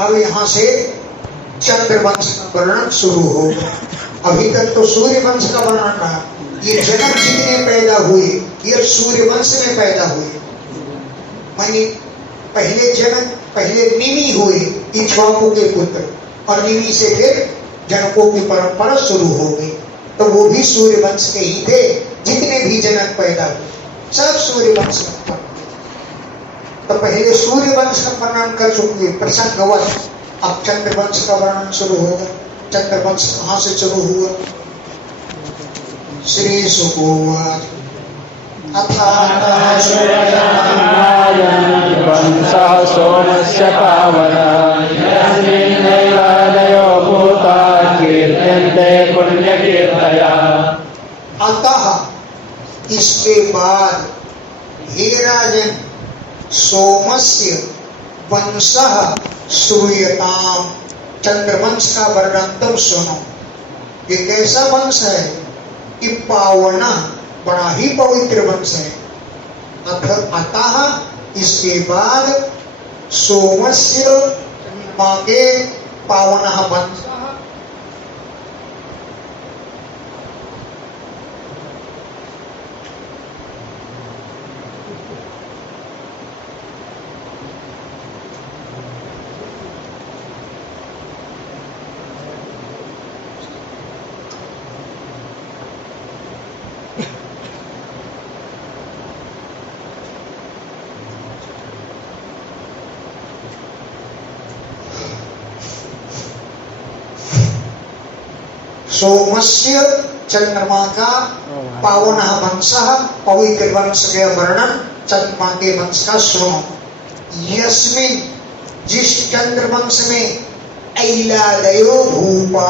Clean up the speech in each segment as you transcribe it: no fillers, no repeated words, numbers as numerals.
अब यहाँ से चंद्रवंश का वर्णन शुरू होगा। अभी तक तो सूर्य वंश का वर्णन रहा। ये जनक जितने पैदा हुए ये सूर्य वंश में पैदा हुए, मानी पहले जनक, पहले निमि हुए इक्ष्वाकु के पुत्र, और निमि से फिर जनकों की परंपरा शुरू हो गई। तो वो भी सूर्य वंश के ही थे। जितने भी जनक पैदा हुए सब सूर्य वंश में। तो पहले सूर्य वंश का वर्णन कर चुके प्रसंगवत, अब चंद्रवंश का वर्णन शुरू होगा। चंद्रवंश कहाँ से शुरू हुआ? श्री सुकोवाच अथातः वंशः सोमस्य पावनः यस्मिन् देवादयो भूता कीर्त्यन्ते पुण्यकीर्तया। अतः इसके बाद हे राजन सोमस्य वंशः श्रूयताम, चंद्रवंश का वर्णन तुम सुनो। ये कैसा वंश है? कि पावना, बड़ा ही पवित्र वंश है। अतः इसके बाद सोमस्य माँ के पावनः वंश, सोमस्य चंद्रमा का पावनः वंशः, पवित्र वंश के वर्णन चंद्रमा के वंश का सुनो। यस्मिन, जिस चंद्रवंश में ऐलादयो भूपा,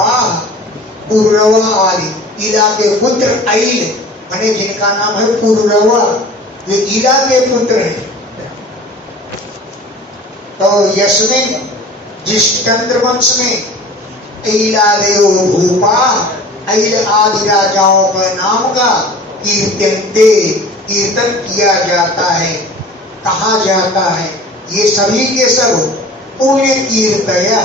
पुरवा आदि इला के पुत्र ऐल, माने जिनका नाम है पुरवा, वे इला के पुत्र हैं। तो यस्मिन, जिस चंद्रवंश में ऐलादयो भूपा, ऐल आदि राजाओं का नाम का कीर्तनते, कीर्तन किया जाता है, कहा जाता है। ये सभी के सब पुण्य कीर्तया,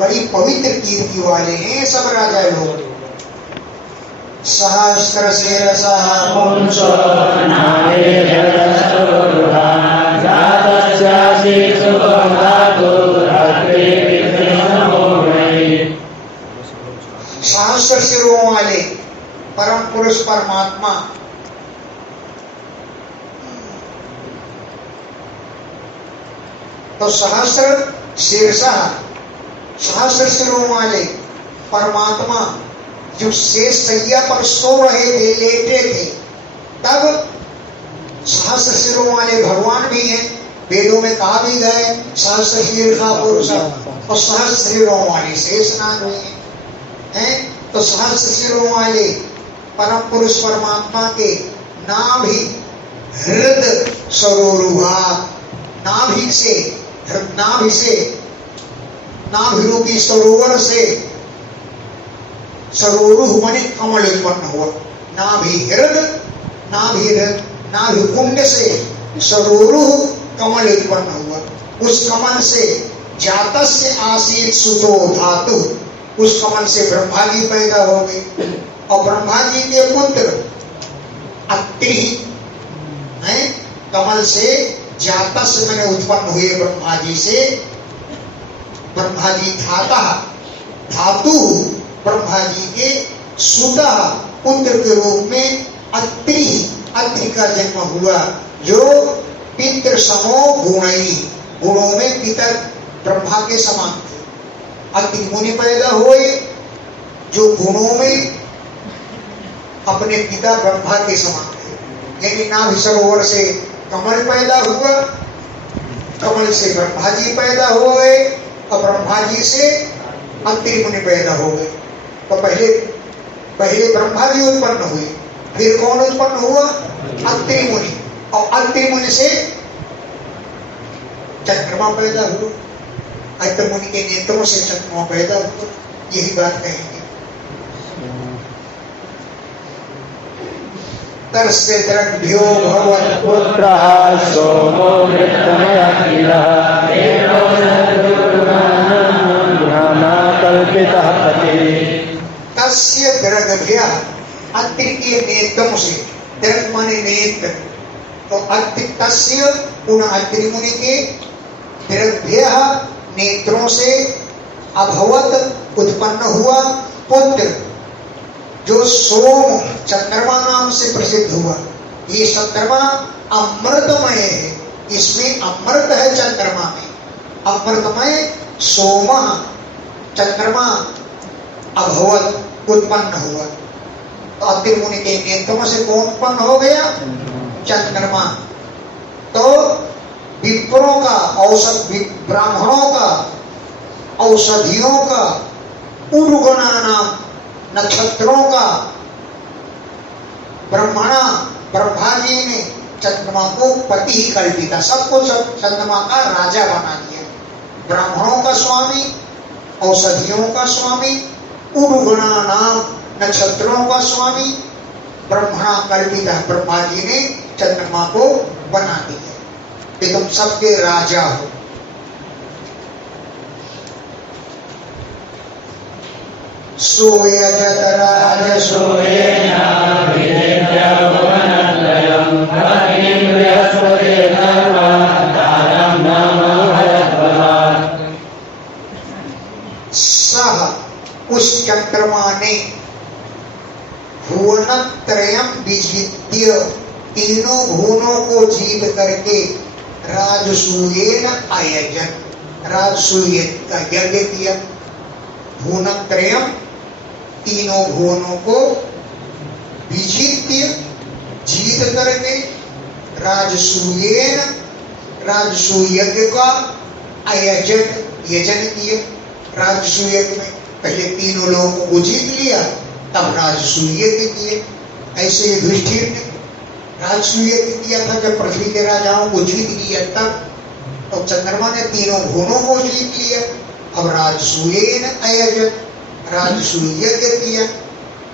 बड़ी पवित्र कीर्ति वाले हैं सब राजा लोग। सहस्र शिरसः पुंसो नारेभ्यस्तुर्भा जातस्यासि सुखं धातुरग्रे विद्यमो वै। सहस्र सिरों वाले परम पुरुष परमात्मा तो सहस्र शीर्षः, सहस्र सिरों वाले परमात्मा जो शेष सैया पर सो रहे थे, लेटे थे, तब सहस्र सिरों वाले भगवान भी हैं। वेदों में कहा भी गए सहस्र शीर्षा पुरुष, और सहस्र सिरों वाले शेषनाग भी हैं। तो सहस्र सिरों वाले परम पुरुष परमात्मा के नाभि हृद सरोरुहा, नाभि से, नाभि से, नाभि रूपी सरोवर से, सरोरुह माने कमल उत्पन्न हुआ। नाभि हृद, नाभि हृद, नाभि कुंड से सरोरुह कमल उत्पन्न हुआ। उस कमल से जातस्य आसीत सुतो धातु, उस कमल से ब्रह्मा जी पैदा हो गए, और ब्रह्मा जी के पुत्र अत्रि हैं। कमल से जातस्य मैंने उत्पन्न हुए ब्रह्मा जी से। ब्रह्मा जी धाता, धातु ब्रह्मा जी के सुता पुत्र के रूप में अत्रि, अत्रि का जन्म हुआ, जो पितृ समो गुणई, गुणों में पितर ब्रह्मा के समान थे। अत्रि मुनि पैदा हुए जो गुणों में अपने पिता ब्रह्मा के समान थे। यानी नाभि सरोवर से कमल पैदा हुआ, कमल से ब्रह्मा जी पैदा हो गए, और ब्रह्मा जी से अत्रि मुनि पैदा हो गए। तो पहले ब्रह्मा जी उत्पन्न हुए, फिर कौन उत्पन्न हुआ? अत्रि मुनि, और अत्रि मुनि से चंद्रमा पैदा हुआ। अत्रि मुनि के नेत्रों से चंद्रमा पैदा हुआ। यही बात कहेंगे। तस्य द्रढ्यो भगवत् पुत्रः सोमो मृतमयः किलः अत्रि के नेत्रों से, तिरक माने नेत्र, तो अत्रि तस्य पुनः अत्रि मुनि के तिरभ्यः नेत्रों से अभवत उत्पन्न हुआ पुत्र, जो सोम चंद्रमा नाम से प्रसिद्ध हुआ। ये चंद्रमा अमृतमय है, इसमें अमृत है चंद्रमा में, अमृतमय सोम चंद्रमा अभवत उत्पन्न हुआ। तो अत्रि मुनि के नेत्रों से कौन उत्पन्न हो गया? चंद्रमा। तो विप्रों का औषध, ब्राह्मणों का, औषधियों का, उरुगणा नाम नक्षत्रों का ब्रह्मा जी ने चंद्रमा को पति ही कर दिया, सबको सब चंद्रमा का राजा बना दिया। ब्राह्मणों का स्वामी, औषधियों का स्वामी, उरुगणा नाम नक्षत्रों का स्वामी ब्रह्मणा कर दिया। ब्रह्मा जी ने चंद्रमा को बना दिया कि तुम सबके राजा हो। सूयजत राजसूयेन विदेव्यवनत्रयं अग्निं बृहस्पतिर्न तारं नमः। सह उस चंद्रमा ने भुवनत्रयं विजित्य, तीनों भुवनों को जीत करके राजसूयेन आयजन, राजसूय का यज्ञ किया। भुवनत्रयं तीनों भुवनों को विजित्य जीत करके राजसूयेन, राजसूय यज्ञ का आयोजन यजन किए। राजसूय यज्ञ में पहले तीनों लोगों को जीत लिया, तब राजसूय यज्ञ किए। ऐसे युधिष्ठिर ने राजसूय यज्ञ किया था जब पृथ्वी के राजाओं को जीत लिया तब, तो चंद्रमा ने तीनों भुवनों को जीत लिया। अब राजसूयेन आयोजन, राजसूय यज्ञ किया।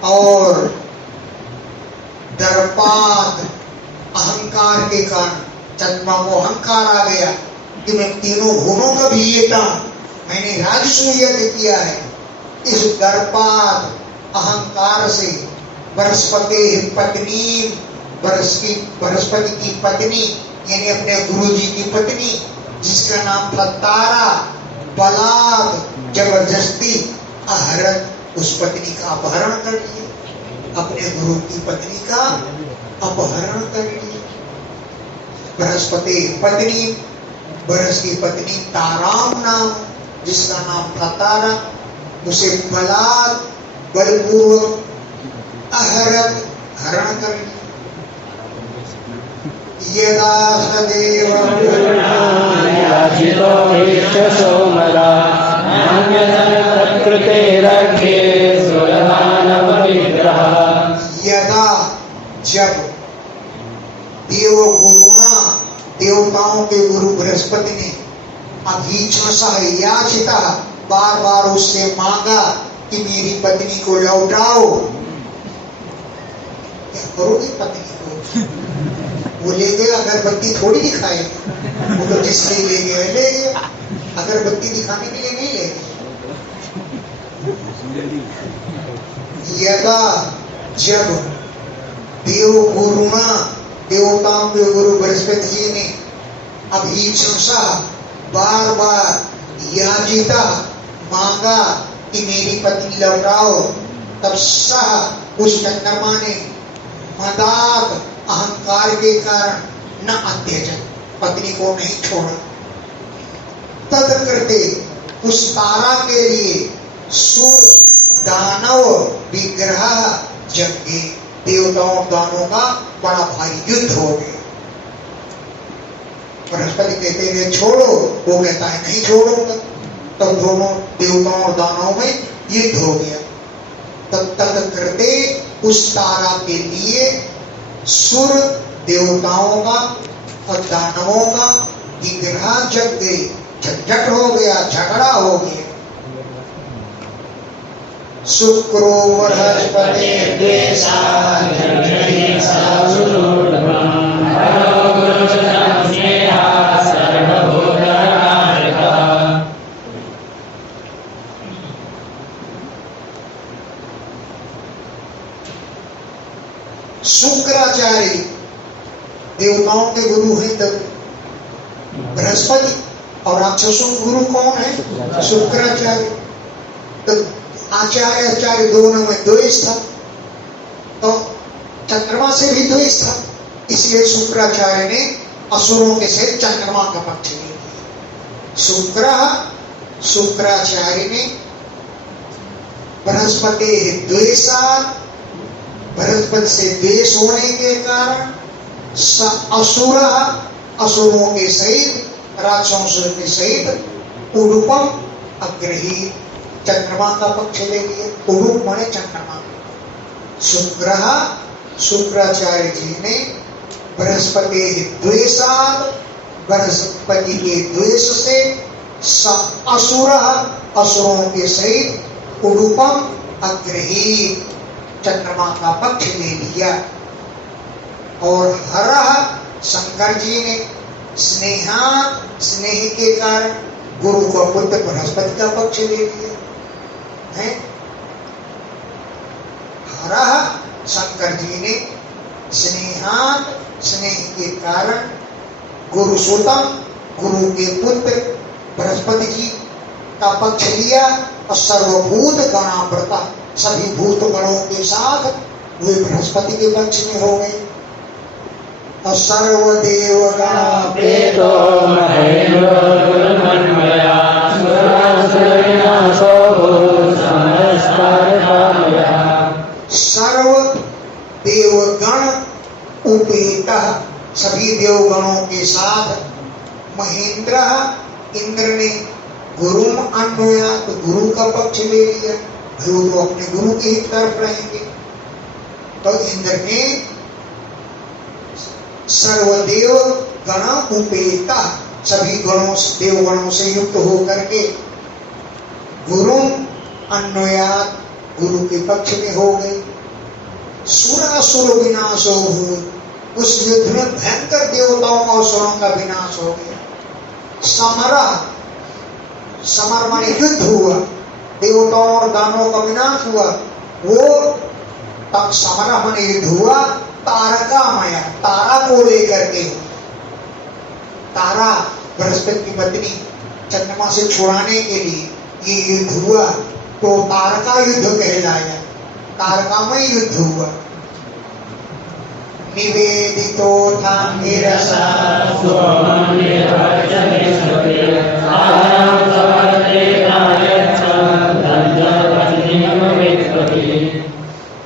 और दर्पात, अहंकार के कारण चंद्रमा को अहंकार आ गया कि मैं तीनों भुवनों का विजेता हूं, मैंने राजसूय यज्ञ किया है। इस दर्पात अहंकार से बृहस्पति पत्नी, बृहस्पति की पत्नी यानी अपने गुरु जी की पत्नी, जिसका नाम था तारा, बलात् जबरदस्ती आहरण, उस पत्नी का अपहरण कर लिया, अपने गुरु की पत्नी का अपहरण कर लिया। बृहस्पति पत्नी, बृहस्पति की पत्नी ताराम नाम, जिसका नाम था तारा, उसे बलात् बलपूर्वक आहरण, हरण कर लिया। यदा सदेव याचितो विश्वसोमदा तत्कृते रक्षे सुरदानव विग्रह। यदा जब देव गुरुना, देवताओं के गुरु बृहस्पति ने अभीक्षणसः याचिता, बार बार उससे मांगा कि मेरी पत्नी को लौटाओ। क्या करोगे पत्नी को? वो ले गया, अगरबत्ती थोड़ी दिखाए, वो तो जिसके ले गया ले गया, अगरबत्ती दिखाने के लिए नहीं ले गया। यदा जब देव गुरुना, देवताओं के गुरु बृहस्पति जी ने अभीक्षणसः बार बार याचिता, मांगा कि मेरी पत्नी लौटाओ, तब सह उस चंद्रमा ने मदात अहंकार के कारण न अत्यजन, पत्नी को नहीं छोड़ा। तद करते उस तारा के लिए सुर दानव विग्रह यज्ञ, देवताओं दानों का बड़ा भारी युद्ध हो गया। बृहस्पति कहते हैं छोड़ो, वो कहता है नहीं छोड़ूंगा, तब दोनों देवताओं और दानवों में युद्ध हो गया। तब तद करते उस तारा के लिए सुर देवताओं का और दानवों का विग्रह जग गए, झंझट हो गया, झगड़ा हो गया। शुक्रो बृहस्पति शुक्राचार्य देवताओं के गुरु हैं तब बृहस्पति, और राक्षसों के गुरु कौन है? शुक्राचार्य। तो आचार्य आचार्य दोनों में द्वेष था, तो चंद्रमा से भी द्वेष था, इसलिए शुक्राचार्य ने असुरों के से चंद्रमा का पक्ष ले लिया। शुक्राचार्य ने बृहस्पति द्वेषात्, बृहस्पति से द्वेष होने के कारण असुरों के सहित, राक्षसों के सहित उडुपम अग्रही, चंद्रमा का पक्ष ले लिया। उडुप माने चंद्रमा। शुक्राचार्य जी ने बृहस्पति द्वेषात्, बृहस्पति के द्वेष से असुरों के सहित उडुपम अग्रही, चंद्रमा का पक्ष ले लिया। और हरः, शंकर जी ने स्नेहात्, स्नेह के कारण गुरु का पुत्र बृहस्पति का पक्ष ले लिया है। हरः, शंकर जी ने स्नेहात्, स्नेह के कारण गुरु सुतम, गुरु के पुत्र बृहस्पति जी का पक्ष लिया। और सर्वभूत गणाव्रता, सभी भूत गणों के साथ वे बृहस्पति के पक्ष में हो गए। और सर्वदेव पेतो महेंद्र गुरुमन्मया सुरासुरविनाशो भूतसमस्तकामया। सर्व देवगण उपेता, सभी देवगणों के साथ महेंद्र, इंद्र ने गुरुम अन्वया, तो गुरु का पक्ष ले लिया, वो तो अपने गुरु के ही तरफ रहेंगे। तो इंद्र ने सर्वदेव गण उपेता, सभी गणों, देवगणों से युक्त होकर के गुरु अन्वयात, गुरु के पक्ष में हो गए। सुरासुर विनाशो भूत, उस युद्ध में भयंकर देवताओं और असुरों का विनाश हो गया। समरा, समर माने युद्ध हुआ, देवताओं और दानवों का विनाश हुआ। वो तब समरा माने युद्ध हुआ तारकामय, तारा को लेकर के। तारा बृहस्पति की पत्नी, चंद्रमा से छुड़ाने के लिए ये युद्ध हुआ, तो तारका युद्ध कहलाया, तारकामय युद्ध हुआ। निवेदितो था गिरसा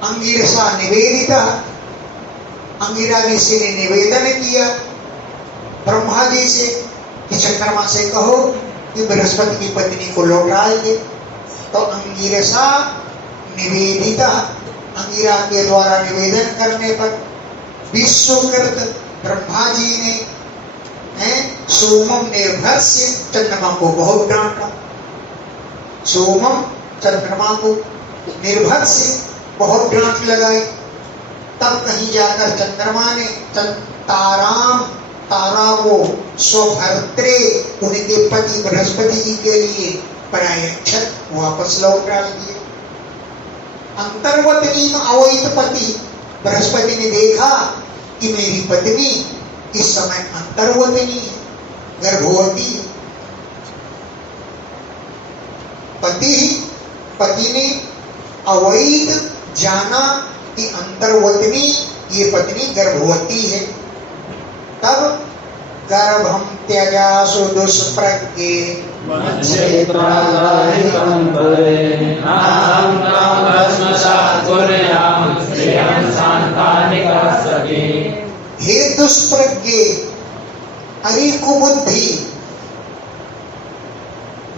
अंगिरसा निवेदिता, अंगिरा ऋषि ने निवेदन किया ब्रह्मा जी से कि चंद्रमा से कहो कि बृहस्पति की पत्नी को लौटा दे। तो अंगिरसा निवेदिता, अंगिरा के द्वारा निवेदन करने पर विश्वकृत ब्रह्मा जी ने सोमम निर्भर से चंद्रमा को बहुत डांटा। सोमम, चंद्रमा को निर्भर से बहुत डांट लगाई। तब कहीं जाकर चंद्रमा ने तारा को स्वभर्त्रे, उनके पति बृहस्पति जी के लिए प्रायच्छत वापस लौटा दिए। अंतर्वतनी अवैत पति, बृहस्पति ने देखा कि मेरी पत्नी इस समय अंतर्वतनी है, गर्भवती है। पति ने अवैध जाना कि अंतर्वतनी, ये पत्नी गर्भवती है। तब गर्भम त्यजासु दुष्प्रज्ञे हे दुष्प्रज्ञे, अरे कुबुद्धि,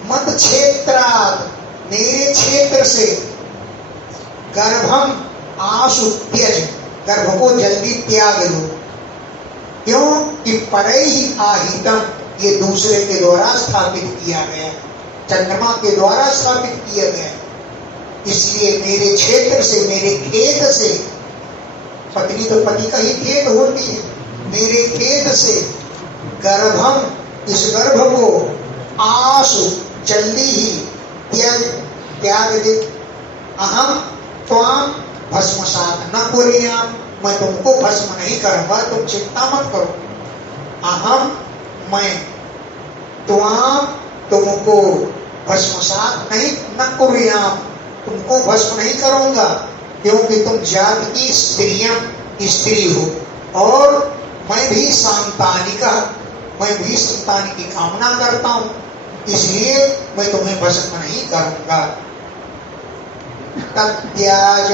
मत क्षेत्रात्, मेरे क्षेत्र से, गर्भम आशु त्यज, गर्भ को जल्दी त्याग दो। क्यों कि परे ही आहितम, ये दूसरे के द्वारा स्थापित किया गया, चंद्रमा के द्वारा स्थापित किया गया। इसलिए मेरे क्षेत्र से, मेरे खेत से, पत्नी तो पति का ही खेत होती है, मेरे खेत से गर्भम, इस गर्भ को आशु, जल्दी ही त्याग दे। अहम त्वाम भस्मसात न कुर्याम, मैं तुमको भस्म नहीं करूंगा, तुम चिंता मत करो। अहम, मैं त्वाम, तुमको भस्मसात नहीं न कुर्याम, तुमको भस्म नहीं करूंगा, क्योंकि तुम जात की स्त्री हो, और मैं भी संतानिका, मैं भी संतान की कामना करता हूं, इसलिए मैं तुम्हें भस्म नहीं करूंगा। तत्याज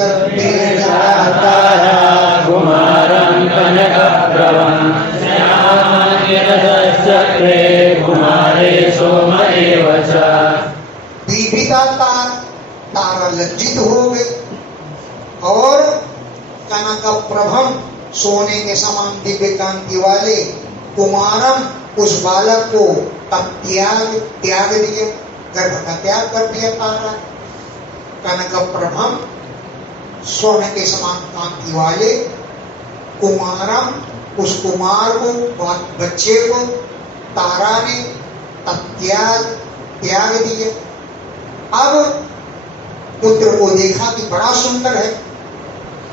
कुमारं कनकप्रभं श्यामानिरसश्चक्रे कुमारे सोम एव च। दीपिता तारा लज्जित हो गई, और कनक प्रभम, सोने के समान दिव्य कांति वाले कुमारम, उस बालक को तब त्याग दिए, गर्भ का त्याग कर दिया तारा। कनक प्रभम, सोने के समान कांति वाले कुमारम, उस कुमार को, बच्चे को तारा ने त्याग दिए। अब पुत्र को देखा कि बड़ा सुंदर है,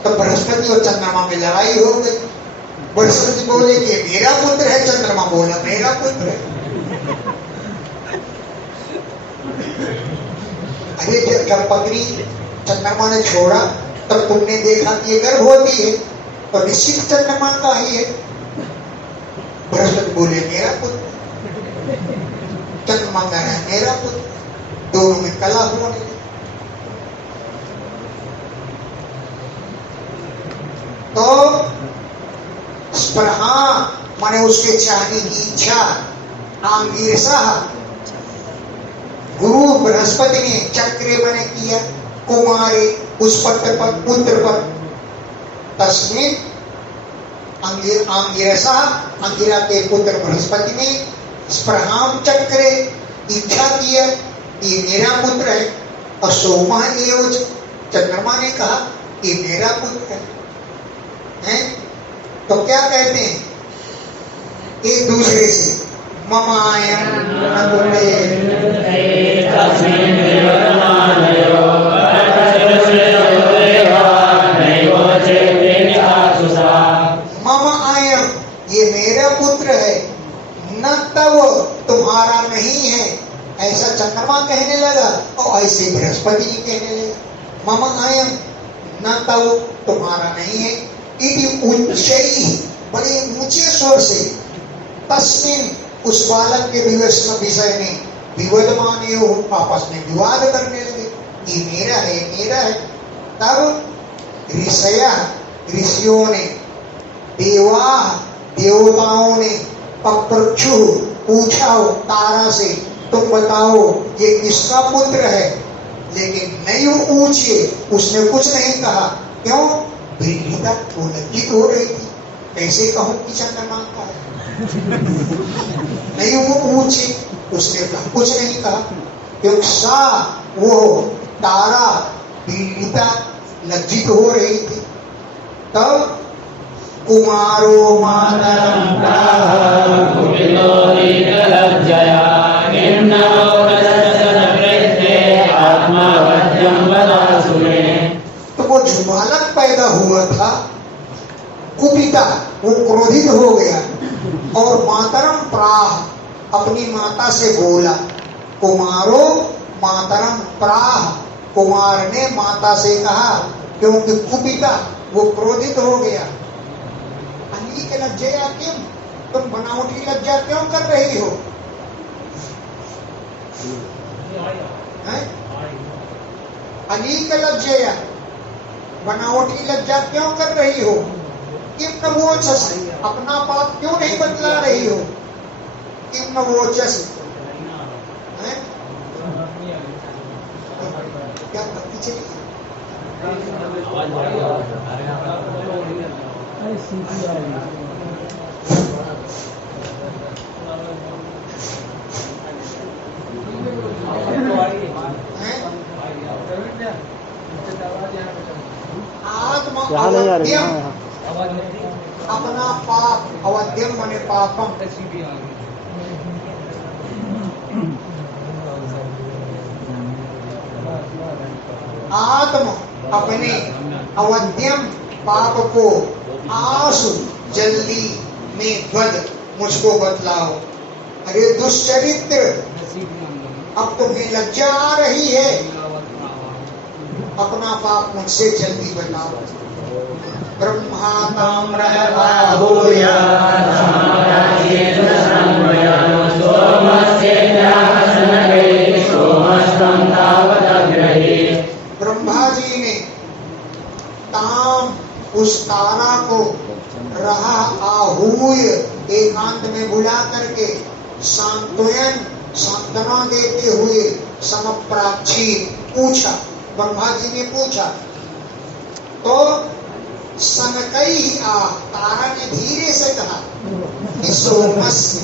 तो बृहस्पति और चंद्रमा में लड़ाई हो गई। बृहस्पति बोले कि मेरा पुत्र है, चंद्रमा बोला मेरा पुत्र है। अरे जब पत्नी चंद्रमा ने छोड़ा, तब तुमने देखा कि ये गर्भवती है, तो निश्चित चंद्रमा का ही है। बृहस्पति बोले मेरा पुत्र, चंद्रमा कह रहा है मेरा पुत्र, दोनों में कला होने लगी। तो स्पृहा माने उसके चाहने की इच्छा, आंगिरसा, गुरु बृहस्पति ने चक्रे मने किया कुमारे, उस पुत्र पर तस्मिन आंगिरसा, अंगिरा के पुत्र बृहस्पति ने स्पृहाम चक्रे, इच्छा किया कि मेरा पुत्र है। और सोमा एव, चंद्रमा ने कहा कि मेरा पुत्र है। तो क्या कहते हैं एक दूसरे से, ममायम मम आयम, ये मेरा पुत्र है, न तब तुम्हारा नहीं है, ऐसा चंद्रमा कहने लगा, और ऐसे बृहस्पति जी कहने लगे। मम आयम, न तब तुम्हारा नहीं है, इति उच्चैः, बड़े ऊंचे स्वर से, तस्मिन, उस बालक के विषय में विवादमान हो, आपस में विवाद करने लगे, ये मेरा है मेरा है। तब ऋषियों ने, देवताओं ने पप्रच्छु, पूछा तारा से, तुम बताओ ये किसका पुत्र है। लेकिन नहीं ऊंचे, उसने कुछ नहीं कहा। क्यों? ब्रीहिता, वो लज्जित हो रही थी, कैसे कहूं कि चंद्रमा का है। नहीं वो ऊंचे, उसने कुछ नहीं कहा, क्योंकि सा, वो तारा पीड़िता, लज्जित हो रही थी। तब कुमारो मातरम तो वो जो बालक पैदा हुआ था कुपिता, वो क्रोधित हो गया, और मातरम प्राह, अपनी माता से बोला। कुमारो मातरम प्राह, कुमार ने माता से कहा, क्योंकि कुपिता, वो क्रोधित हो गया। अनिक लज्जया किम, तुम बनावटी लज्जा क्यों कर रही हो? अनिक लज्जया, बनावटी लज्जा क्यों कर रही हो? किम न वोचस, अपना पाप क्यों नहीं बतला रही हो? किम न वोचस, क्या भक्ति चली? आत्मा अवध्यम, अपना पाप, अवध्यम माने पापम, आत्म, अपने, अवध्यम, पाप को, आसु जल्दी में बद मुझको बतलाओ। अरे दुष्चरित्र, अब तुम्हें लज्जा आ रही है, अपना पाप मुझसे जल्दी बताओ। ब्रह्मा ताम्रहूया ब्रह्मा जी ने ताम उस तारा को रहा आहूय एकांत में बुला करके सांत्वना देते हुए समप्राची पूछा। ब्रह्मा जी ने पूछा तो सनकई आ, तारा ने धीरे से कहा कि सोमस्य,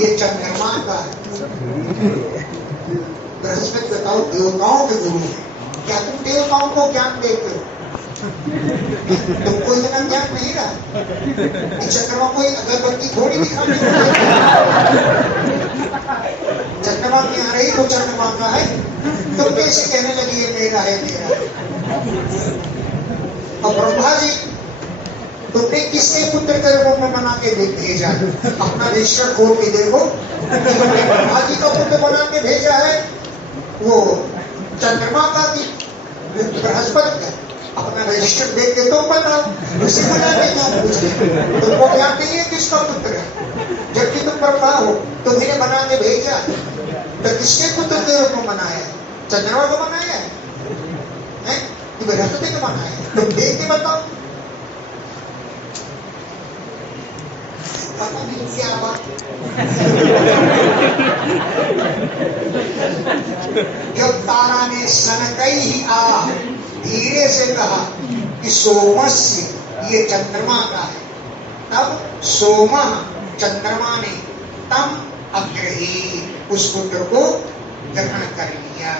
ये चंद्रमा का है। बृहस्पति बताओ देवताओं के गुरु है, क्या तुम देवताओं को ज्ञान देते हो? तुमको इतना ज्ञान नहीं रहा। चंद्रमा कोई अगरबत्ती थोड़ी दिखाने चंद्रमा की आ रही तो चंद्रमा का है, तुम कैसे कहने लगी है मेरा है मेरा है? और ब्रह्मा जी, तुमने किसके पुत्र के रूप में बना के भेजा? अपना रजिस्टर खोल के देखो, ब्रह्मा जी का पुत्र बना के भेजा है वो चंद्रमा का भी बृहस्पति का। अपना रजिस्टर देख के तुम बताओ, उसी बना के क्यों पूछते? तुमको ज्ञान नहीं है किसका पुत्र है, जबकि तुम ब्रह्मा हो। तुम्हें बना के भेजा तो किसके पुत्र के रूप में बनाया? चंद्रमा को बनाया है, तो बृहस्पति को बनाया है। तुम देख के बताओ। पता नहीं क्या बात। जब तारा ने सनकई ही आ, धीरे से कहा कि सोमस्य, ये चंद्रमा का है, तब सोमा चंद्रमा ने तम अग्रही, उस पुत्र को ग्रहण कर लिया।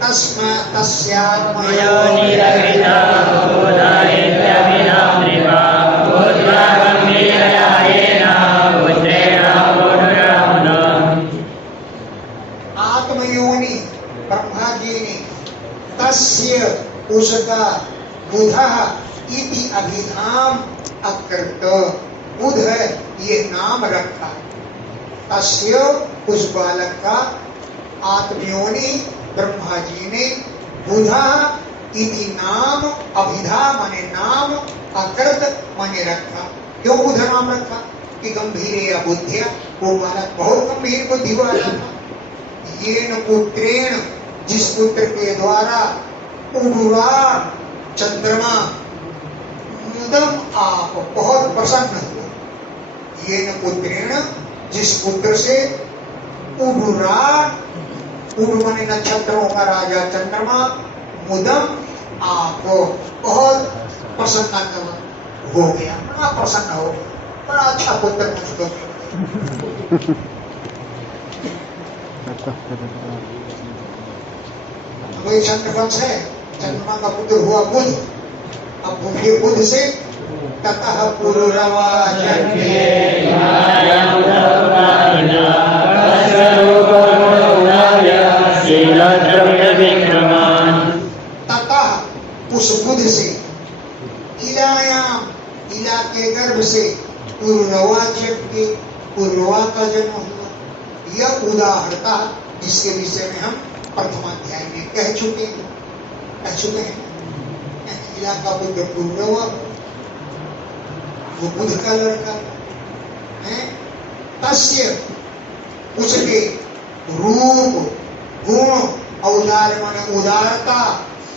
तस्मा तस्यामयो निरहिता बोधायेत्यभिनामृता बोधागम्भीरयायेना पुत्रेण बोधरामन। आत्मयोनि ब्रह्मा जी ने तस्य उसका बुधः इति अभिधाम अकृत, बुध ये नाम रखा। तस्य उस बालक का आत्मयोनि ब्रह्मा जी ने बुधा इति नाम, अभिधा माने नाम, अकृत माने रखा। क्यों बुध नाम रखा? कि गंभीर बुद्धिया, वो बालक बहुत गंभीर बुद्धि वाला था। येन पुत्रेण, जिस पुत्र के द्वारा उडुरा चंद्रमा मुदम आप बहुत प्रसन्न हुआ। येन पुत्रेण, जिस पुत्र से उडुरा, उड माने नक्षत्रों का राजा चंद्रमा, मुदम आप बहुत प्रसन्न हो गया, बड़ा प्रसन्न हो गया, बड़ा अच्छा पुत्र मुझको। वही चंद्रवंश है, चंद्रमा का पुत्र हुआ बुध। अब बुध से ततः पुरुरवा ततः उस बुध से, इलायाम, इला के गर्भ से पुरुरवा के, पुरुरवा का जन्म हुआ। यह उदाहरणता जिसके विषय में हम प्रथमाध्याय में कह चुके हैं। इला का पुत्र पुरुरवा, वो बुध का लड़का है। तस्य, उसके रूप, गुण, औदार माने उदारता,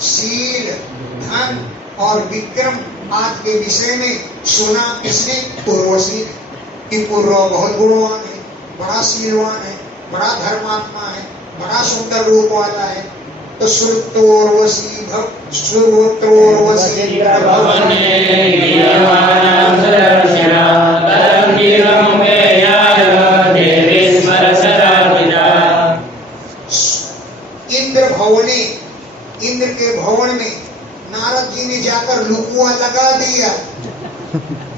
शील, धन और विक्रम आदि के विषय में सुना किसने? पूर्वसी ने, कि पूर्व बहुत गुणवान है, बड़ा शीलवान है, बड़ा धर्मात्मा है, बड़ा सुंदर रूप वाला है। तो श्रुतोर्वशी इंद्र भवने, इंद्र के भवन में नारद जी ने जाकर लुकुआ लगा दिया।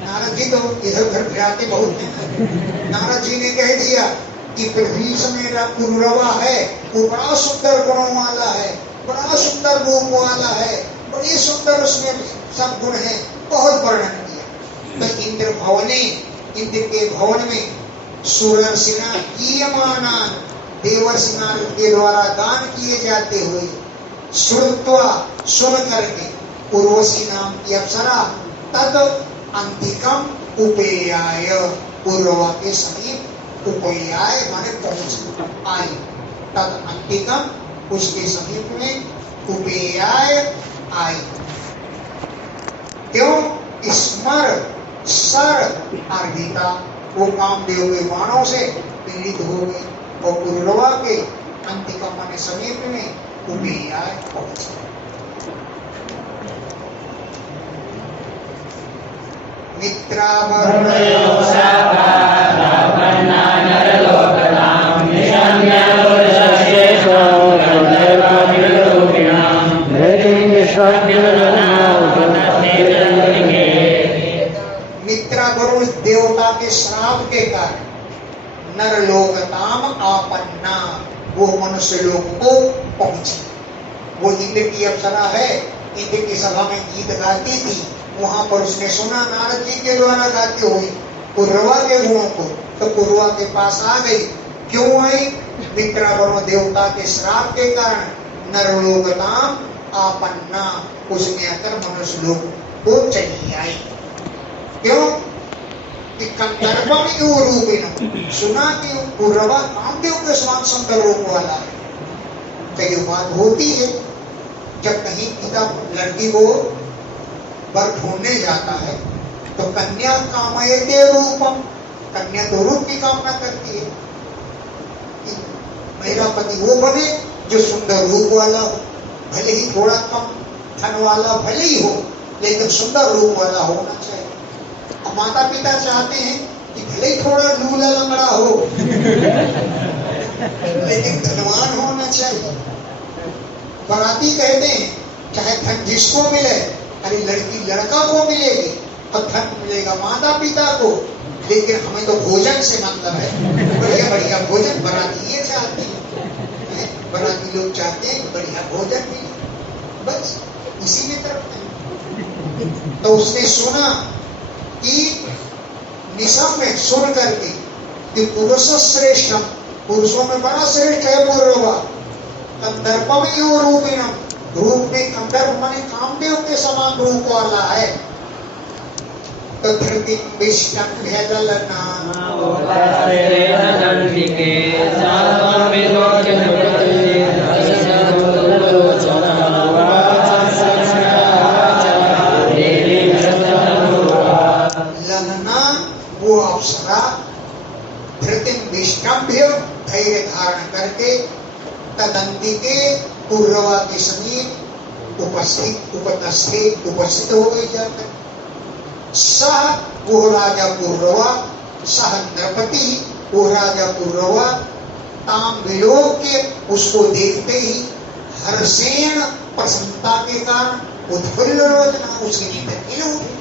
नारद जी तो इधर उधर फिराते बहुत हैं। नारद जी ने कह दिया कि पृथ्वी से मेरा पुरुरवा है, वो बड़ा सुंदर गुणों वाला है, बड़ा सुंदर रूप वाला है, बड़ी सुंदर उसमें सब गुण है, बहुत वर्णन किया। तो इंद्र भवने, इंद्र के भवन में सुरसिना कीयमानान, देवर्षिनाल के द्वारा गान किए जाते हुए, श्रुत्वा सुन करके, उर्वशी नाम की अप्सरा तद अंतिकम उपेयाय, उर्वा के समीप, उपेयाय माने पहुंच आई, तद अंतिकम उसके समीप में, उपेयाय आई। क्यों? स्मर सर अर्पिता, वो कामदेव के बाणों से पीड़ित हो गई और उर्वा के अंतिकम माने समीप में उपेयाय पहुंच गई। वर्णयो शाखा रावणा नरलोकनां निशम्य पुरुषशेषो गन्धर्वविरूपिणां धृतिं विश्वज्ञनावतस्तेजन्तिके। मित्रा वरुण देवता के श्राप के कारण नरलोकताम आपन्ना, वो मनुष्य लोक को पहुंची। वो इंद्र की अप्सरा है, इंद्र की सभा में गीत गाती थी, वहां पर उसने सुना नारद जी के द्वारा गाते हुए कुर्रवा के गुणों को, तो कुर्रवा के पास आ गई। क्यों आई? मित्रा वरुण देवता के श्राप के कारण नरलोकताम आपन्ना, उसने आकर मनुष्य लोक को चली आई। क्यों? कि कंदर्पम क्यों रूपिण, सुना कि कुर्रवा कामदेव के समान सुंदर रूप वाला है। तो ये बात होती है, जब कहीं पिता लड़की को वर ढूंढने जाता है तो कन्या कामयते रूपम, कन्या तो रूप की कामना करती है कि मेरा पति वो बने जो सुंदर रूप वाला हो, भले ही थोड़ा कम धन वाला भले ही हो, लेकिन सुंदर रूप वाला होना चाहिए। और माता पिता चाहते हैं कि भले ही थोड़ा लूला लंगड़ा हो लेकिन धनवान होना चाहिए। बराती कहते हैं चाहे धन जिसको मिले, अरे लड़की लड़का को मिलेगी और धन मिलेगा माता पिता को, लेकिन हमें तो भोजन से मतलब है, बढ़िया बढ़िया भोजन। बराती ये चाहते हैं, बराती लोग चाहते हैं बढ़िया भोजन मिले, बस इसी में तरफ है। तो उसने सुना कि निशम में सुन करके कि पुरुष श्रेष्ठ, पुरुषों में बड़ा श्रेष्ठ है पूर्वा, कंदर्पम यो रूपिणम, रूप में कंदर्प माने कामदेव के समान रूप वाला है। तो धरती विष्णु भेदलना ललना, वो अप्सरा धृति विष्णभ्य धैर्य धारण करके तदंतिके कुर्रवा के समीप उपस्थित हो गई जाकर। सह वो राजा कुर्रवा, सह नृपति वो राजा कुर्रवा, ताम विलोक्य उसको देखते ही हर्षेण प्रसन्नता के कारण उत्फुल्ल रोचना, उसकी नींद खिल उठी,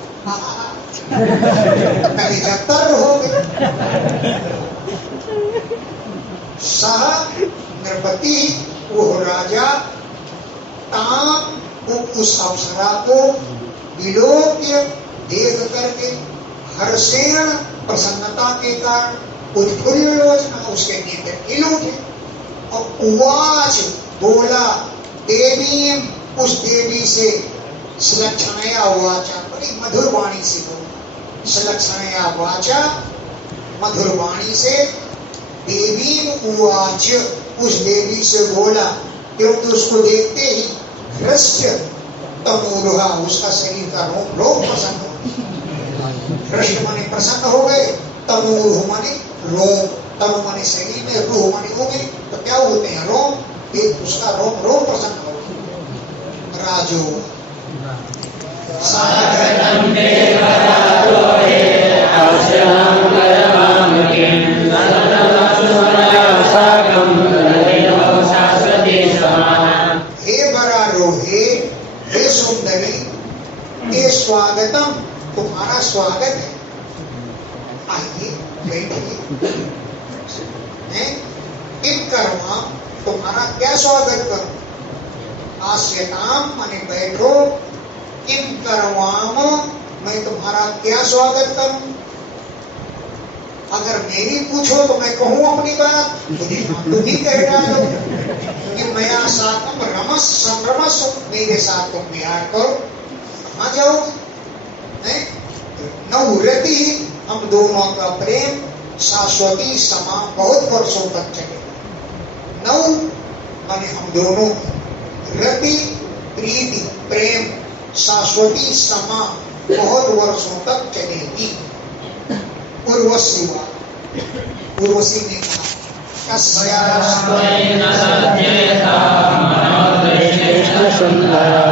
कलेजा तर हो गए। सह नृपति वो राजा, ताम उस अप्सरा को विलोक्य देख करके हर्षेण प्रसन्नता के कारण उत्फुल्ल रोचना, उसके नेत्र खिल उठे। और उवाच बोला, देवी उस देवी से, सुलक्षणया वाचा, बड़ी मधुर वाणी से बोला, सुलक्षणया वाचा मधुर वाणी से, देवी उवाच उस देवी से बोला, क्योंकि उसको देखते ही हृष्ट तमूरुहा, उसका शरीर का रोम रोम प्रसन्न हो गया। हृष्ट माने प्रसन्न हो गए, तमूरुह माने रोम, तमु माने शरीर में, रूह माने उंगली, तो क्या होते हैं रोम, एक उसका रोम रोम प्रसन्न हो गया। राजो सागरं देवराजोहे आश्रमं करवामकिं साकं नलिनो शाश्वती समाना। हे बरारोहे, हे सुंदरी, हे स्वागतम, तुम्हारा स्वागत है, आइए बैठिए। किम कर्मा, तुम्हारा क्या स्वागत करूं, आस्यताम माने बैठो, किम करवाम मैं तुम्हारा क्या स्वागत करूं। अगर मेरी पूछो तो मैं कहूं अपनी बात, तुम ही कह डालो कि मैं साकम रमस संरमस, मेरे साथ तुम विहार करो। कहाँ जाओगे? नवरति, हम दोनों का प्रेम शाश्वती समा बहुत वर्षों तक चले। नव माने हम दोनों, रति प्रीति प्रेम, शाश्वती समा बहुत वर्षों तक चलेगी। उर्वशी हुआ, उर्वशी ने कहा कस्यास्त्वयि न सज्जेता मनोदृष्टिश्च सुन्दरा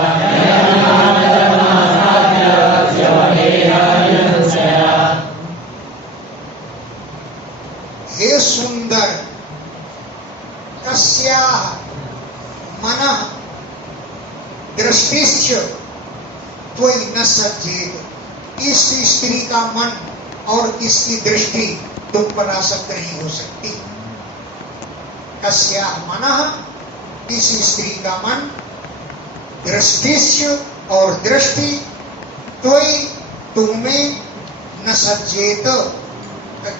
हे सुंदर, कस्याः मनः दृष्टिश्च त्वयि न सज्जेत, इस स्त्री का मन और इसकी दृष्टि तुम पर आसक्त नहीं हो सकती। कस्याः मनः, इस स्त्री का मन, दृष्टिश्च और दृष्टि, त्वयि तुम्हें, न सज्जेत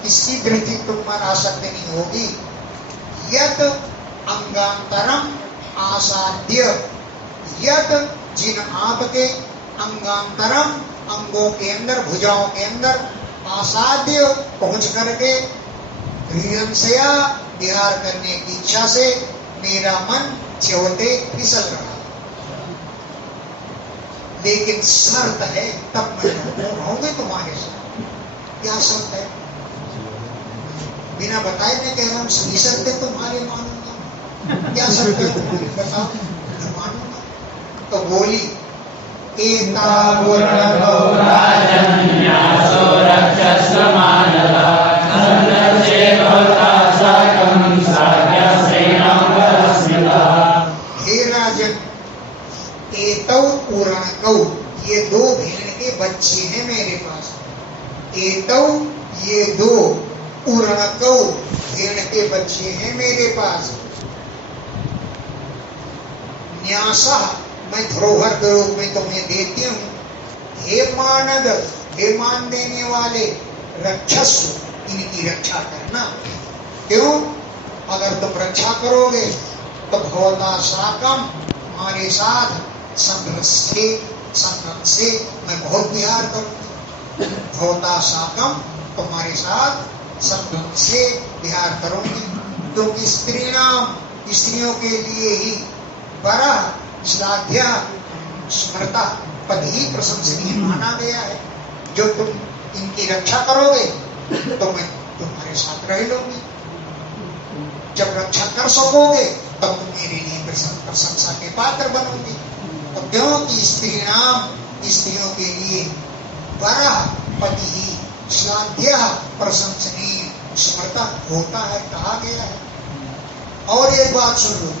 किसकी दृष्टि तुम पर आसक्त नहीं होगी। यत अंगांतरम आसाद्य, यत जिन आपके, अंगांतरम अंगों के अंदर, भुजाओं के अंदर, आसाद्य पहुंच करके, हृदयंसया विहार करने की इच्छा से मेरा मन च्यवते फिसल रहा, लेकिन शर्त है तब मैं रहूंगी तुम्हारे साथ। क्या शर्त है? बिना बताए मैं कह रहा हूँ, सही शर्त है तुम्हारे मानूंगा। क्या शर्त है तुम्हारी? बताओ, मानूंगा। तो बोली हे राजन, एतौ उरणकौ, ये दो भेड़ के बच्चे हैं मेरे पास। एतौ, ये दो, उरणकौ, भेड़ के बच्चे हैं मेरे पास। न्यासः, मैं धरोहर के रूप में तुम्हें देती हूँ। हे मानद, हे मान देने वाले, रक्षस्व, इनकी रक्षा करना। क्यों? अगर तुम रक्षा करोगे तो भवता साकम, हमारे साथ, संरक्षे, संरम से मैं बहुत विहार करूंगी। भवता साकम, तुम्हारे साथ, संरम से विहार करूंगी। क्योंकि स्त्री नाम, स्त्रियों के लिए ही बड़ा श्लाघ्य स्मृता पद ही प्रशंसनीय माना गया है। जो तुम इनकी रक्षा करोगे तो मैं तुम्हारे साथ रह लूंगी। जब रक्षा कर सकोगे तब तुम मेरे लिए प्रशंसा के पात्र बनोगे। तो क्योंकि स्त्री नाम, स्त्रियों के लिए बड़ा पति ही श्लाघ्य प्रशंसनीय स्मृता होता है, कहा गया है। और एक बात सुन लो,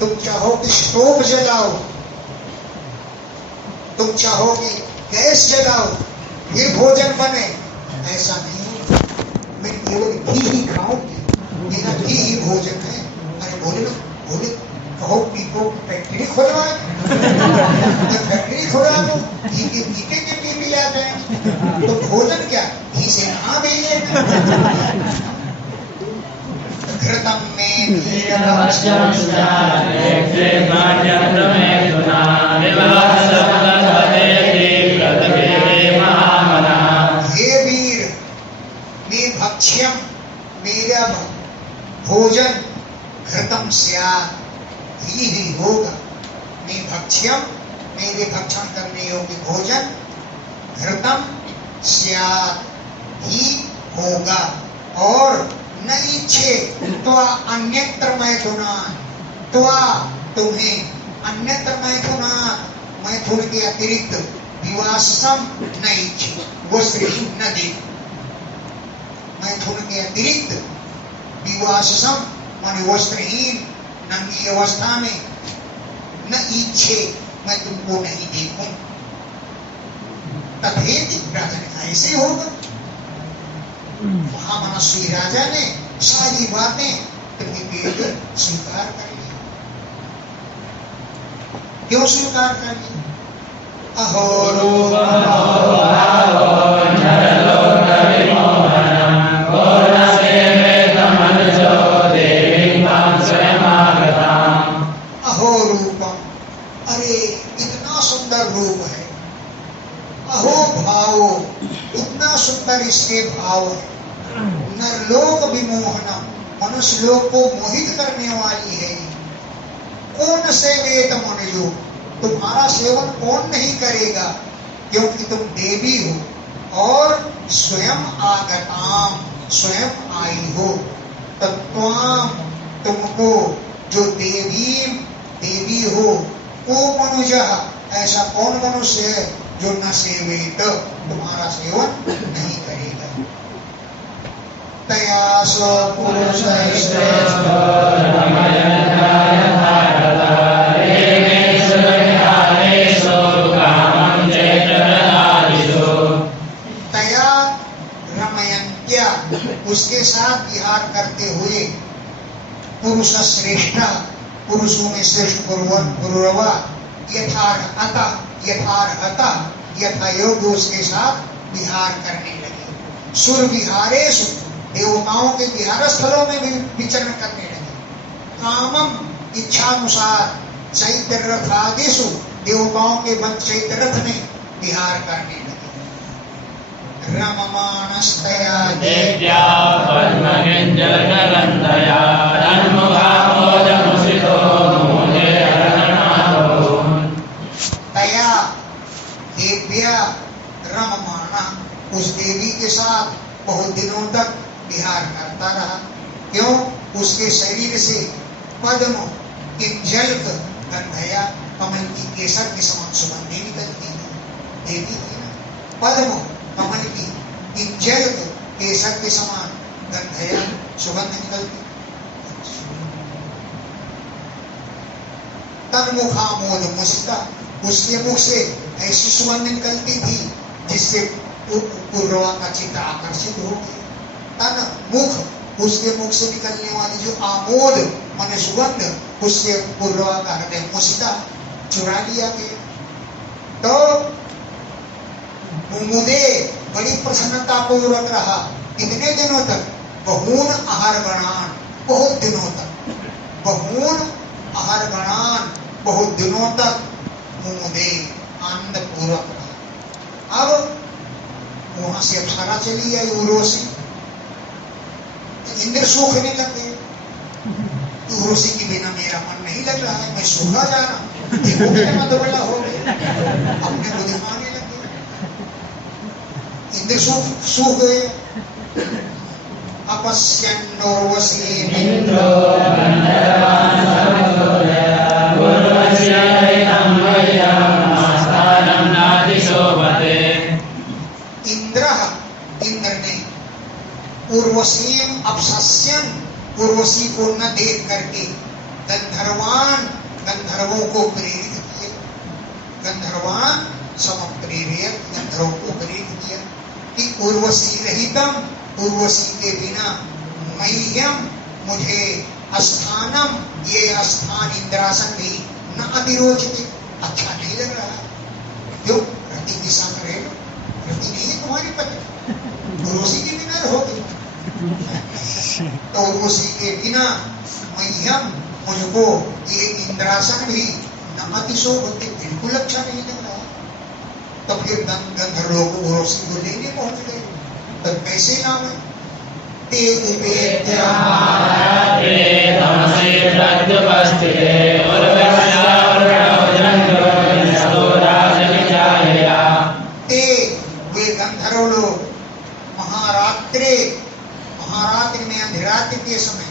तुम चाहो कि स्टोव जलाओ, तुम चाहो कि गैस जलाओ, फिर भोजन बने, ऐसा नहीं है। मैं केवल घी ही खाऊंगी, मेरा घी ही भोजन है। अरे बोले ना, बोले कहो पीको फैक्ट्री खुलवाए, फैक्ट्री खुलवा दो, घी के पीते के पी मिला जाए, तो भोजन क्या घी से नहा भी लेगा। घृतम में हे वीर, मैं भक्ष्यम, मेरा भोजन, घृतम स्यात्, घी ही होगा। मैं भक्ष्यम, मेरे भक्षण करने योग्य भोजन, घृतम स्यात्, घी होगा। और न इच्छे त्वा अन्यत्र मैथुनान्, त्वा तुम्हें, अन्यत्र मैथुनान्, मैथुन के अतिरिक्त, विवासम न इच्छे, वो स्त्री न दे। मैथुन के अतिरिक्त विवासम माने वस्त्रहीन, नंगी अवस्था में, न इच्छे, मैं तुमको नहीं देखूं। तथेति, राजा ने कहा ऐसे होगा। महामनस्वी राजा ने सारी बातें प्रतिवेद स्वीकार कर ली। क्यों स्वीकार करिए? अहो रूपमो भावो नरलोक विमोहनम् पूर्णसेवेतमनुजो देवीं तां स्वयमागताम्। अहो रूपम, अरे इतना सुंदर रूप है। अहो भावो, इतना सुंदर इसके भाव है। नरलोक विमोहनम, मनुष्य लोक को मोहित करने वाली है। कौन सेवेत मनुजो, तुम्हारा सेवन कौन नहीं करेगा, क्योंकि तुम देवी हो और स्वयं आगताम, स्वयं आई हो। तत्वाम, तुमको, जो देवी हो, को मनुजा, ऐसा कौन मनुष्य है जो न सेवेत, तुम्हारा सेवन नहीं करेगा। तया स्वपुरुष श्रेष्ठो रमयन्ता यथातथा देवेषु विहारेषु कामं चैत्ररादिषु। तया रमयन्त्या, उसके साथ विहार करते हुए, पुरुष श्रेष्ठ, पुरुषों में श्रेष्ठ पुरुरवा, यथार्हता यथा योग्य उसके साथ विहार करने लगे। सुर विहारेषु, देवताओं के विहार स्थलों में भी विचरण करने लगे। कामम, इच्छानुसार, चैत्र रथादिषु, देवताओं के बन चैत्र रथ में विहार करने लगे। रममाणस्तया देव्या पद्मगञ्जलगन्धया तन्मुखामोदमुषितो मूले हरणाभून्। तया देव्या रममाणा, उस देवी के साथ बहुत दिनों तक विहार करता रहा। क्यों? उसके शरीर से पद्म इंजल्क गंधया, कमल की केसर के समान सुगंधी निकलती है। देवी थी ना, पद्म कमल की, इंजल्क केसर के समान गंधया, सुगंध निकलती। तन्मुखामोद मुस्ता, उसके मुख से ऐसी सुगंध निकलती थी जिससे पुरवा का चित्त आकर्षित हो गया। तन मुख, उसके मुख से निकलने वाली जो आमोद माने सुगंध, उससे पुरवा का हृदय मुस्ता चुरा लिया गया। तो मुमुदे बड़ी प्रसन्नता पूर्वक रहा। कितने दिनों तक? बहून आहार गणान, बहुत दिनों तक। बहून आहार गणान, बहुत दिनों तक मुमुदे आनंद पूर्वक रहा। अब वहां से अप्सरा चली आई उर्वशी, इंद्र सूखने लगे। उर्वशी के बिना मेरा मन नहीं लग रहा है, मैं सूखा जा रहा हूं। देखो कितना दुबला हो गया, अपने को दिखाने लगे। इंद्र सूख गए। अपश्यन् उर्वशी इंद्रो गन्धर्वान् समुदोदय उर्वश्यैतं मह्यम् आस्थानं नातिशोभते। इंद्र ने उर्वशीम अपश्यन्, उर्वशी को न देख करके गंधर्वान, गंधर्वों को प्रेरित किया। गंधर्वान समप्रेरित, गंधर्वों को प्रेरित किया कि उर्वशी रहितम, उर्वशी के बिना मह्यम, मुझे स्थानम, ये स्थान इंद्रासन भी न अतिरोचित, अच्छा नहीं लग रहा। क्यों? रति के साथ रहे, रति नहीं है तुम्हारी पत्नी, उर्वशी के बिना रहोगे। तो उर्वशी के बिना मह्यम, मुझको ये इंद्रासन भी न अतिशोभते, बिल्कुल अच्छा नहीं लग रहा। तो फिर गंधर्व को उर्वशी को लेने पहुंच गए। तब कैसे नाम है? ते उपेत्य महारात्रे तमसे प्रत्युपस्थिते उर्वश्यावृणोजन्यस्तोराजनिजायया। ते, वे गंधर्व लोग महारात्रे, महारात्रि में अंधरात्रि के समय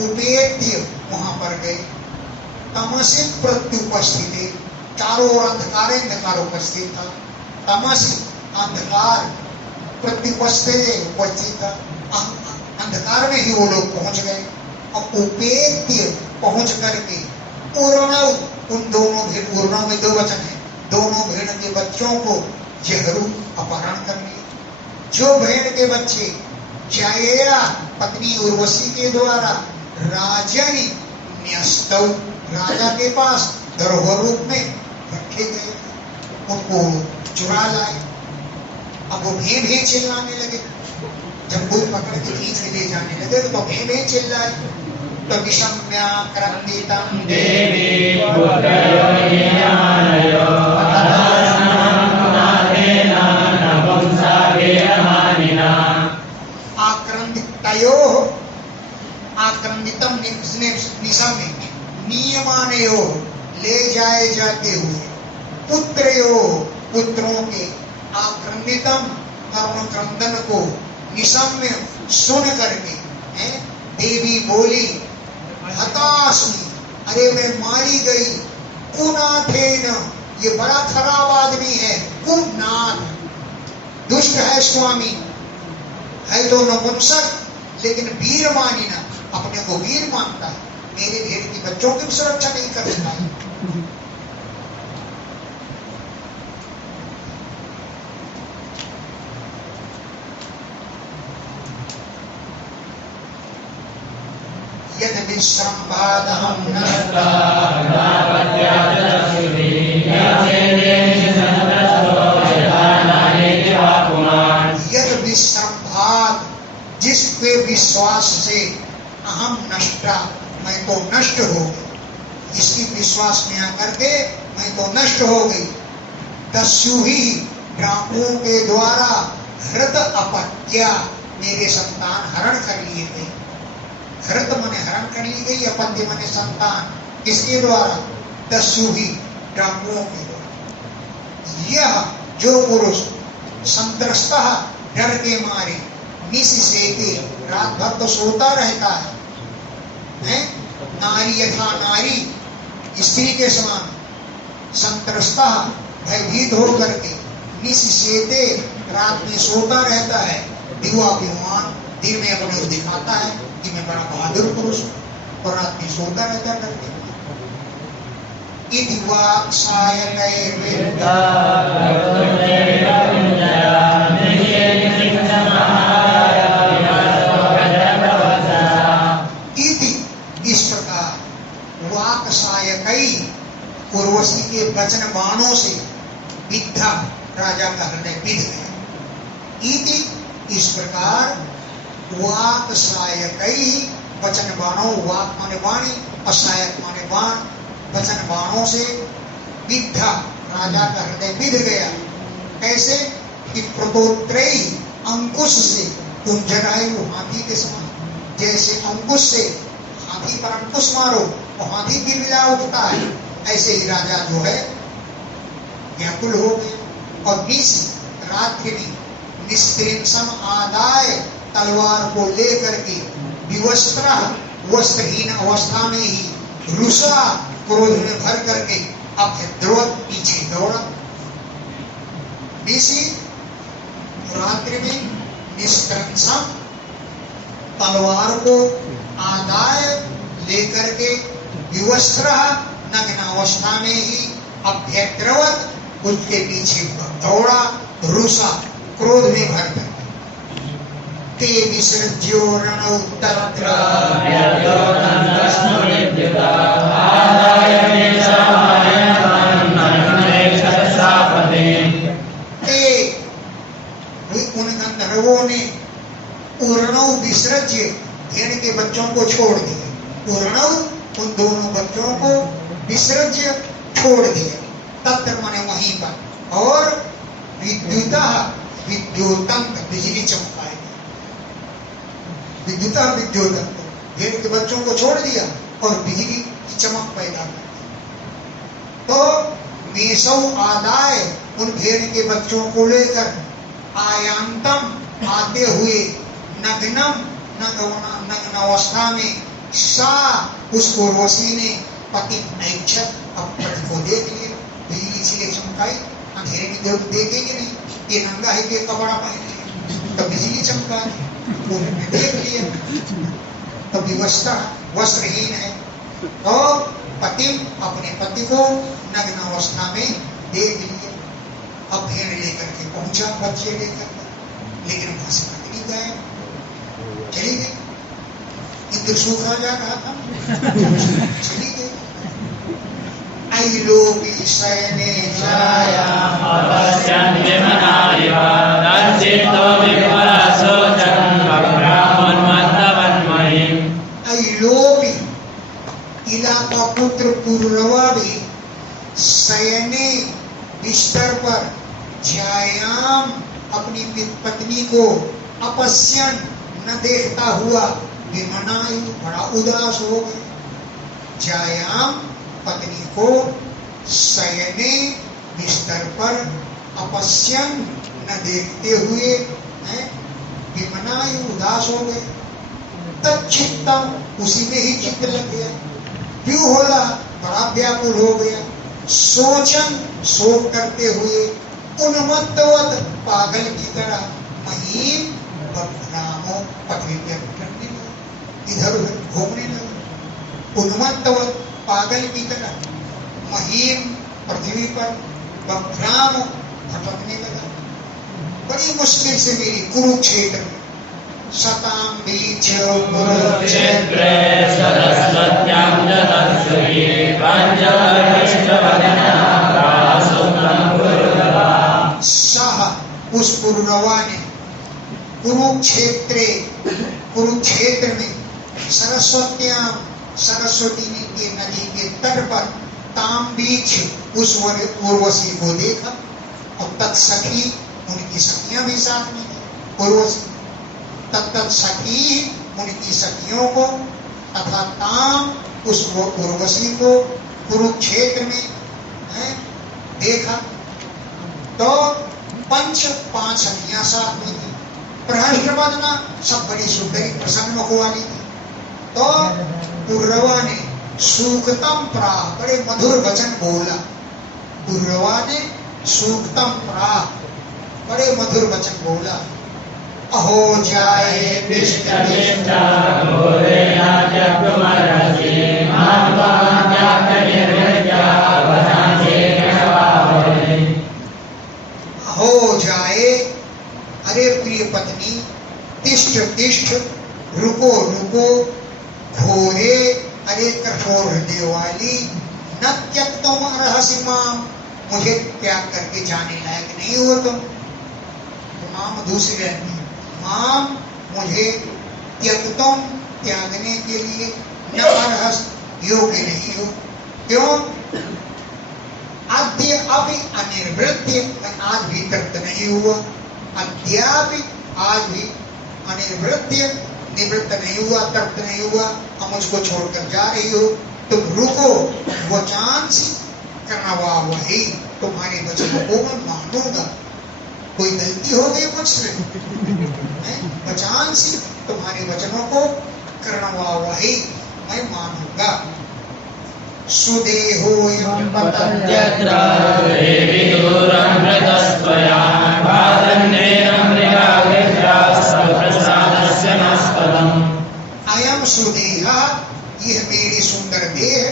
उपेत्य वहां पर गए। तमसे प्रत्युपस्थित, चारों ओर अंधकार अंधकार उपस्थित था। तमस अंधकार, प्रत्युपस्थित उपस्थित था, अंधकार में ही वो लोग पहुंच गए। और उपेत्य, पहुंच करके उर्णव, उन दोनों भेड़, उर्णव में दो वचन है, दोनों भेड़ के बच्चों को जहरू अपहरण कर लिया। जो भेड़ के बच्चे जयेरा, पत्नी उर्वशी के द्वारा राजनी न्यस्तौ, राजा के पास धरोहर रूप में रखे गए, उनको चुरा लाए। अब वो भें भें चिल्लाने लगे। जब कोई पकड़ के खींच के ले जाने लगे तो भें भें चिल्लाए। तो विषम्या क्रंदितम देवी पुत्रयोनियानयो अदासनानाथेना नपुंसावेरमानिना आक्रंदितम निशम्य नियमानयो ले जाए जाते हुए, पुत्रयो पुत्रों के, आक्रंदितम और क्रंदन को, निशम्य सुन करके, देवी बोली हताशमी, अरे मैं मारी गई, कुनाथेन, ये बड़ा खराब आदमी है, कुनाथ दुष्ट है स्वामी, है तो नपुंसक लेकिन वीर मानिना, अपने को वीर मानता है, मेरे भेड़ की बच्चों की भी सुरक्षा नहीं कर सकता है। यद विश्रम्भादहं नष्टा यद विश्रम्भाद, जिसके विश्वास से, अहम नष्टा, मैं तो नष्ट हो गई, जिसकी विश्वास में आकर के मैं तो नष्ट हो गई। दस्यु ही डाकुओं के द्वारा हृत अपत्या, मेरे संतान हरण कर लिए गए। हृत मने हरण कर ली गई, अपत्य मने संतान, किसके द्वारा? दस्यु ही डाकुओं के द्वारा। यह जो पुरुष संत्रस्त डर के मारे, निशिसेते, रात भर तो सोता रहता है, नारी यथा नारी, स्त्री के समान, संत्रस्ता भयभीत होकर के, निशिसेते, रात में सोता रहता है, दिवा विमान, दिन में अपने को दिखाता है कि मैं बड़ा बहादुर पुरुष हूं, और रात में सोता रहता है डर के। इति वाक्सायनये विद्या इस प्रकार वाक्सायकई, उर्वशी के वचन बाणों से विद्या, राजा का हृदय विध गया। इति इस प्रकार वाक्सायकई, वचन बाणों, वाक माने वाणी, असायक माने बाण, वचन बाणों से विद्या, राजा का हृदय विध गया। कैसे? कि प्रतोत्रयी, अंकुश से, तुम जरायु हाथी के समान, जैसे अंकुश से हाथी पर अंकुश मारो तो हाथी गिरजा उठता है, ऐसे ही राजा जो है व्याकुल हो गए। और रात्रि में निस्त्रिंसम आदाय, तलवार को लेकर के, विवस्त्र, वस्त्रहीन अवस्था में ही, रुषा, क्रोध में भर करके, अभ्यद्रवत, पीछे दौड़ा। रात्रि में निस्त्रिंसम, तलवार को आदाय लेकर के, विवस्त्र, नग्न अवस्था में ही, अभ्यद्रवत, उसके पीछे दौड़ा, रुषा, क्रोध में भर कर। ते विसृज्यो रणौ तत्र उन गंधर्वों ने उरणौ विसृज्य, भेड़ के बच्चों को छोड़ दिया। उरणौ, उन दोनों बच्चों को, विसृज्य, छोड़ दिया। तत्र माने वहीं पर। और विद्युतः, विद्योतंत, बिजली चमकाए। विद्युतः विद्योतंत, भेड़ के बच्चों को छोड़ दिया और बिजली की चमक पैदा कर दी। तो मेषौ आदाय, उन भेड़ के बच्चों को लेकर, आयांतम, आते हुए, नग्नम, नग्न अवस्था में, सा, उसको रोशनी ने, पति नैक्षत, अब पति को देख लिया, बिजली इसलिए चमकाई, अंधेरे में देखेंगे नहीं, ये नंगा है कि कपड़ा पहने, तब बिजली चमका, उन्होंने देख लिया, तब विवस्त्र, वस्त्रहीन है, और पति, अपने पति को नग्न अवस्था में देख लिया। अब भेड़ लेकर के पहुंचा, बच्चे लेकर, लेकिन वहां से पत्नी गए, चली गई। इंद्र सूखा जा रहा था, चली गई। ऐलोपि शयने छायाम् अपश्यन् विमनायव तच्चित्तो विपरशोचन् वक्रामोन्मत्तवन्महिम्। ऐलोपि इला का पुत्र पुरवा भी शयने बिस्तर पर छायाम अपनी पत्नी को अपश्यन न देखता हुआ विमनायु बड़ा उदास हो गए। छायाम पत्नी को शयने बिस्तर पर अपश्यन न देखते हुए विमनायु उदास हो गए। तच्चित्तम उसी में ही चित्त लग गया। क्यों होला? बड़ा व्याकुल हो गया। सोचन शोक करते हुए उन्मत्तवत पागल की तरह महीन बदनामों पृथ्वी पर करने लगा, इधर उधर घूमने लगा। उन्मत्तवत पागल की तरह महीन पृथ्वी पर बदनाम भटकने लगा। बड़ी मुश्किल से मेरी कुरुक्षेत्र में शताम बीच कुरुक्षेत्रे सरस्वत्यां जतस्वी पंचवक्षवदनासुतं कुरुरवा। सह उस पुरुरवा ने कुरुक्षेत्र में सरस्वत्यां सरस्वती के नदी के तट पर ताम बीच उस उर्वशी को देखा और तत्सखी उनकी सखियां भी साथ में थी। उर्वशी तत्त सखी उनकी सखियों को तथा ताम उस उर्वशी को कुरुक्षेत्र में देखा तो पांच सखियां साथ में थी। प्रहस्त्रवदना सब बड़ी सुंदरी प्रसन्न मुख वाली थी। तो पुरवा ने सूक्तम प्राह बड़े मधुर वचन बोला। पुरवा ने सूक्तम प्राह बड़े मधुर वचन बोला। अहो जाए विष्टविष्टा घोरे नाट्यकुमारसी मात्वान्याकनिर्विद्या वदांसे गणवावरे। अहो जाए, अरे प्रिय पत्नी तिष्ठ तिष्ठ, रुको रुको, घोरे अरे कठोर हृदय वाली, न त्यक्तुम अर्हसि माम, मुझे त्याग करके जाने लायक नहीं हो तुम। माम दूसरी रहती, माम मुझे त्यक्तुम त्यागने के लिए न अर्हस योग्य नहीं हो। क्यों? अद्य अभी अनिर्वृत्य, मैं आज भी तृप्त नहीं हुआ। अद्यापि आज भी अनिर्वृत्य निवृत्त नहीं हुआ, तृप्त नहीं हुआ, अब मुझको छोड़कर जा रही हो। तुम रुको, वचांसी करना वही, तुम्हारे वचनों को मैं मानूंगा। कोई गलती हो गई मुझसे, वचांसी तुम्हारे वचनों को करना वही मैं मानूंगा। सुदेहो पतन्त्यत्र देवी दूरमृतस्त्वया वादन्नेन मृगाग्रजास्तप्रसादस्य नस्पदम्। अयम सुदेहा, यह मेरी सुंदर देह,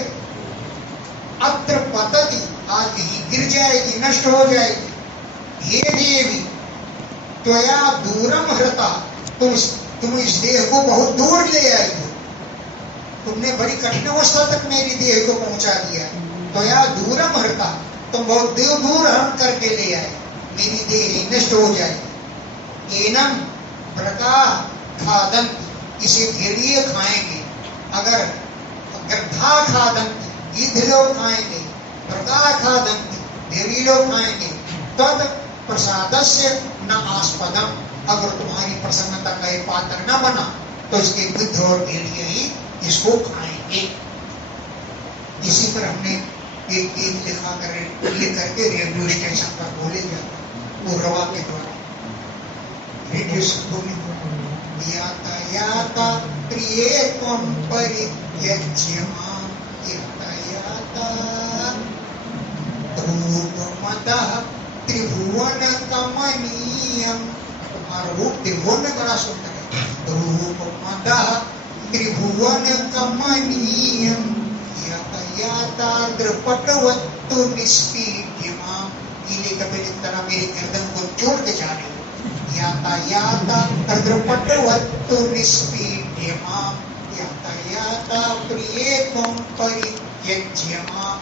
अत्र पतति, आज यहीं गिर जाएगी, नष्ट हो जाएगी। हे देवी त्वया दूरम हृता, तुम इस देह को बहुत दूर ले आई हो। तुमने बड़ी कठिन अवस्था तक मेरी देह को पहुंचा दिया। त्वया दूरम हृता, तुम बहुत दूर हरण करके ले आए, मेरी देह नष्ट हो जाएगी। एनम प्रका खादन, इसे भेड़िए खाएंगे। अगर घा खादन, गिद्ध लोग खाएंगे। प्रका खादन, भेड़ी लोग खाएंगे। तद प्रसादस्य न आस्पदम, अगर तुम्हारी प्रसन्नता का एक पात्र न बना तो इसके गिद्ध और भेड़िए ही इसको खाएंगे। इसी पर हमने एक गीत लिखा करके रेडियो स्टेशन पर बोले जाता, पुरवा के द्वारा रेडियो से बोले, याता याता प्रिय त्वं परित्यज्य मां, याता याता रूपमतः त्रिभुवन कमनीयम। तुम्हारा रूप त्रिभुवन में बड़ा सुंदर है। रूपमतः त्रिभुवन कमनीयम, याता याता द्रपटवत्तु निष्पीड्यमां, गीले कपड़े की तरह मेरी गर्दन को जोड़ के जा रहे हो। याता याता द्रपटवत्तु निष्पीड्यमां, याता याता प्रिय त्वं परित्यज्य मां।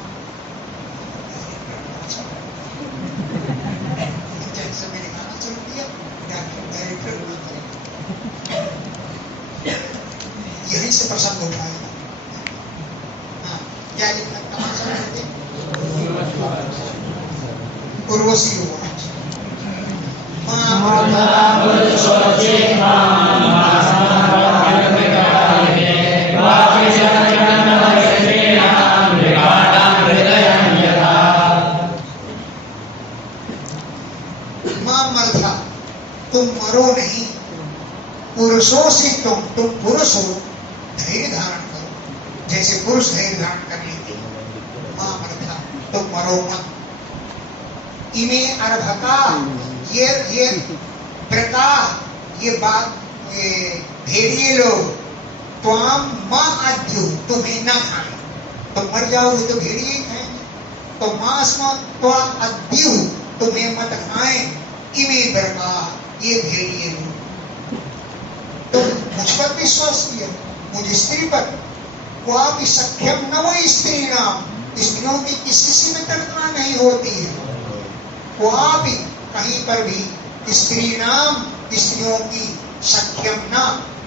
वहीं से प्रसन्न हो जाएगा। हाँ, क्या लिखना कहाँ से लिखते? उर्वशी हुआ मर्था, तुम मरो नहीं, पुरुषों से तुम पुरुष हो, धैर्य धारण करो, जैसे पुरुष धैर्य धारण कर लेते। मां मर्था, तुम मरो मत। इमे अर्भका, ये प्रका, ये बात, ये भेड़िए लोग, त्वाम मां अद्यु, तुम्हें न खाए। तुम मर जाओगे तो भेड़िए ही खाएंगे। तो मांस त्वाम अद्यु, तुम्हें मत खाएं। इमे प्रका, ये भेड़िए लोग। तो मुझ पर विश्वास किया, मुझ स्त्री पर। क्वापि सख्यम न वो स्त्री नाम, स्त्रियों की किसी से मित्रता नहीं होती है। क्वापि, कहीं पर भी स्त्री नाम, स्त्रियों की सख्यम न,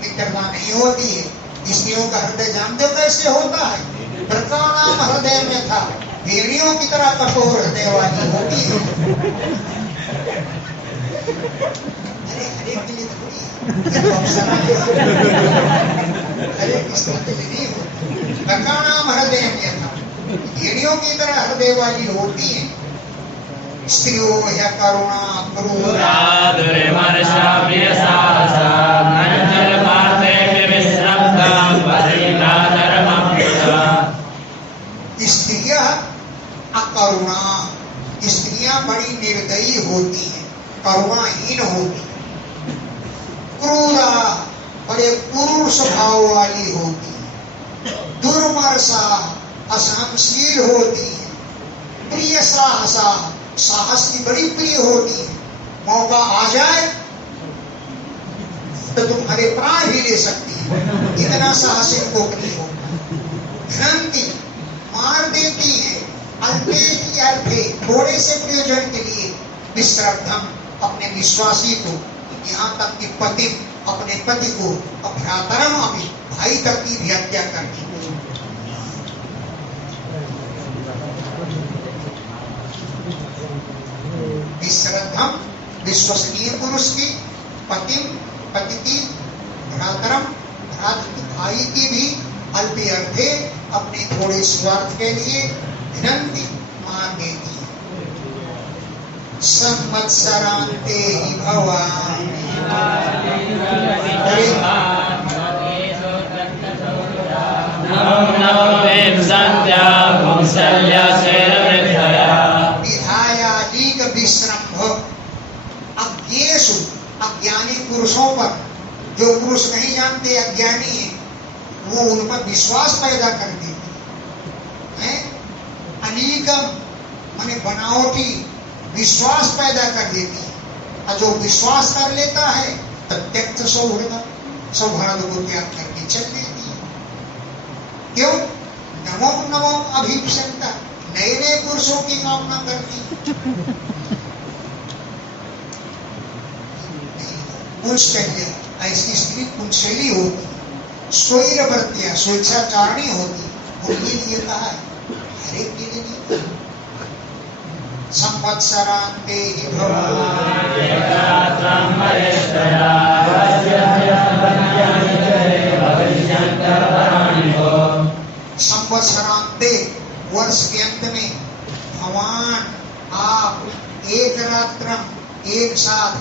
मित्रता नहीं होती है। स्त्रियों का हृदय जानते हो कैसे होता है? प्रका नाम हृदय में था, भेड़ियों की तरह कठोर हृदय वाली होती है। अरे के लिए थोड़ी है, अरे किसके लिए नहीं होती। प्रका नाम हृदय में था, भेड़ियों की तरह हृदय वाली होती है। स्त्रियों या करुणा क्रूरा दुर्मर्षा प्रियसासा नंचल पाते विश्रब्धं परिणा धर्मप्रिया। स्त्रियां अकरुणा, स्त्रियां बड़ी निर्दयी होती हैं, करुणाहीन होती हैं। क्रूरा, बड़े क्रूर स्वभाव वाली होती है। दुर्मर्षा, असहनशील होती है। प्रिय साहसा, साहस की बड़ी प्रिय होती है। मौका आ जाए तो तुम्हारे प्राण भी ले सकती है, इतना साहस इनको नहीं होता। घ्नन्ति, मार देती है। अल्पे ही अर्थे, थोड़े से प्रयोजन के लिए। विश्रब्धम, अपने विश्वासी को, यहाँ तक कि पति, अपने पति को, अभ्रातरम अभी, भाई तक की भी हत्या करती है। विश्रद्धम, विश्वसनीय पुरुष की, पतिम, पति की, भ्रातरम, भ्रात भाई की भी, अल्पे अर्थे, अपने थोड़े स्वार्थ के लिए, घ्नन्ति, मार देती है। संवत्सरान्ते हि भवान् विधायालीक विश्रम्भ, अज्ञेषु, अज्ञानी पुरुषों पर, जो पुरुष नहीं जानते अज्ञानी है, वो उन पर विश्वास पैदा कर देते हैं। अलीकम माने बनावटी, विश्वास पैदा कर देती है। और जो विश्वास कर लेता है तो त्यक्त सौभाग्य को त्याग करके चल देती है। क्यों? नमो नमो अभिप्संता, नए नए पुरुषों की कामना करती है। कुंशल्य, ऐसी स्त्री कुंशली होती, स्वैरवर्त्या, स्वेच्छाचारणी होती। उनके लिए कहा है, हरेक के लिए नहीं। संवत्सरान्ते हि संवत्सरान्ते, वर्ष के अंत में, भगवान आप एक रात्र, एक साथ,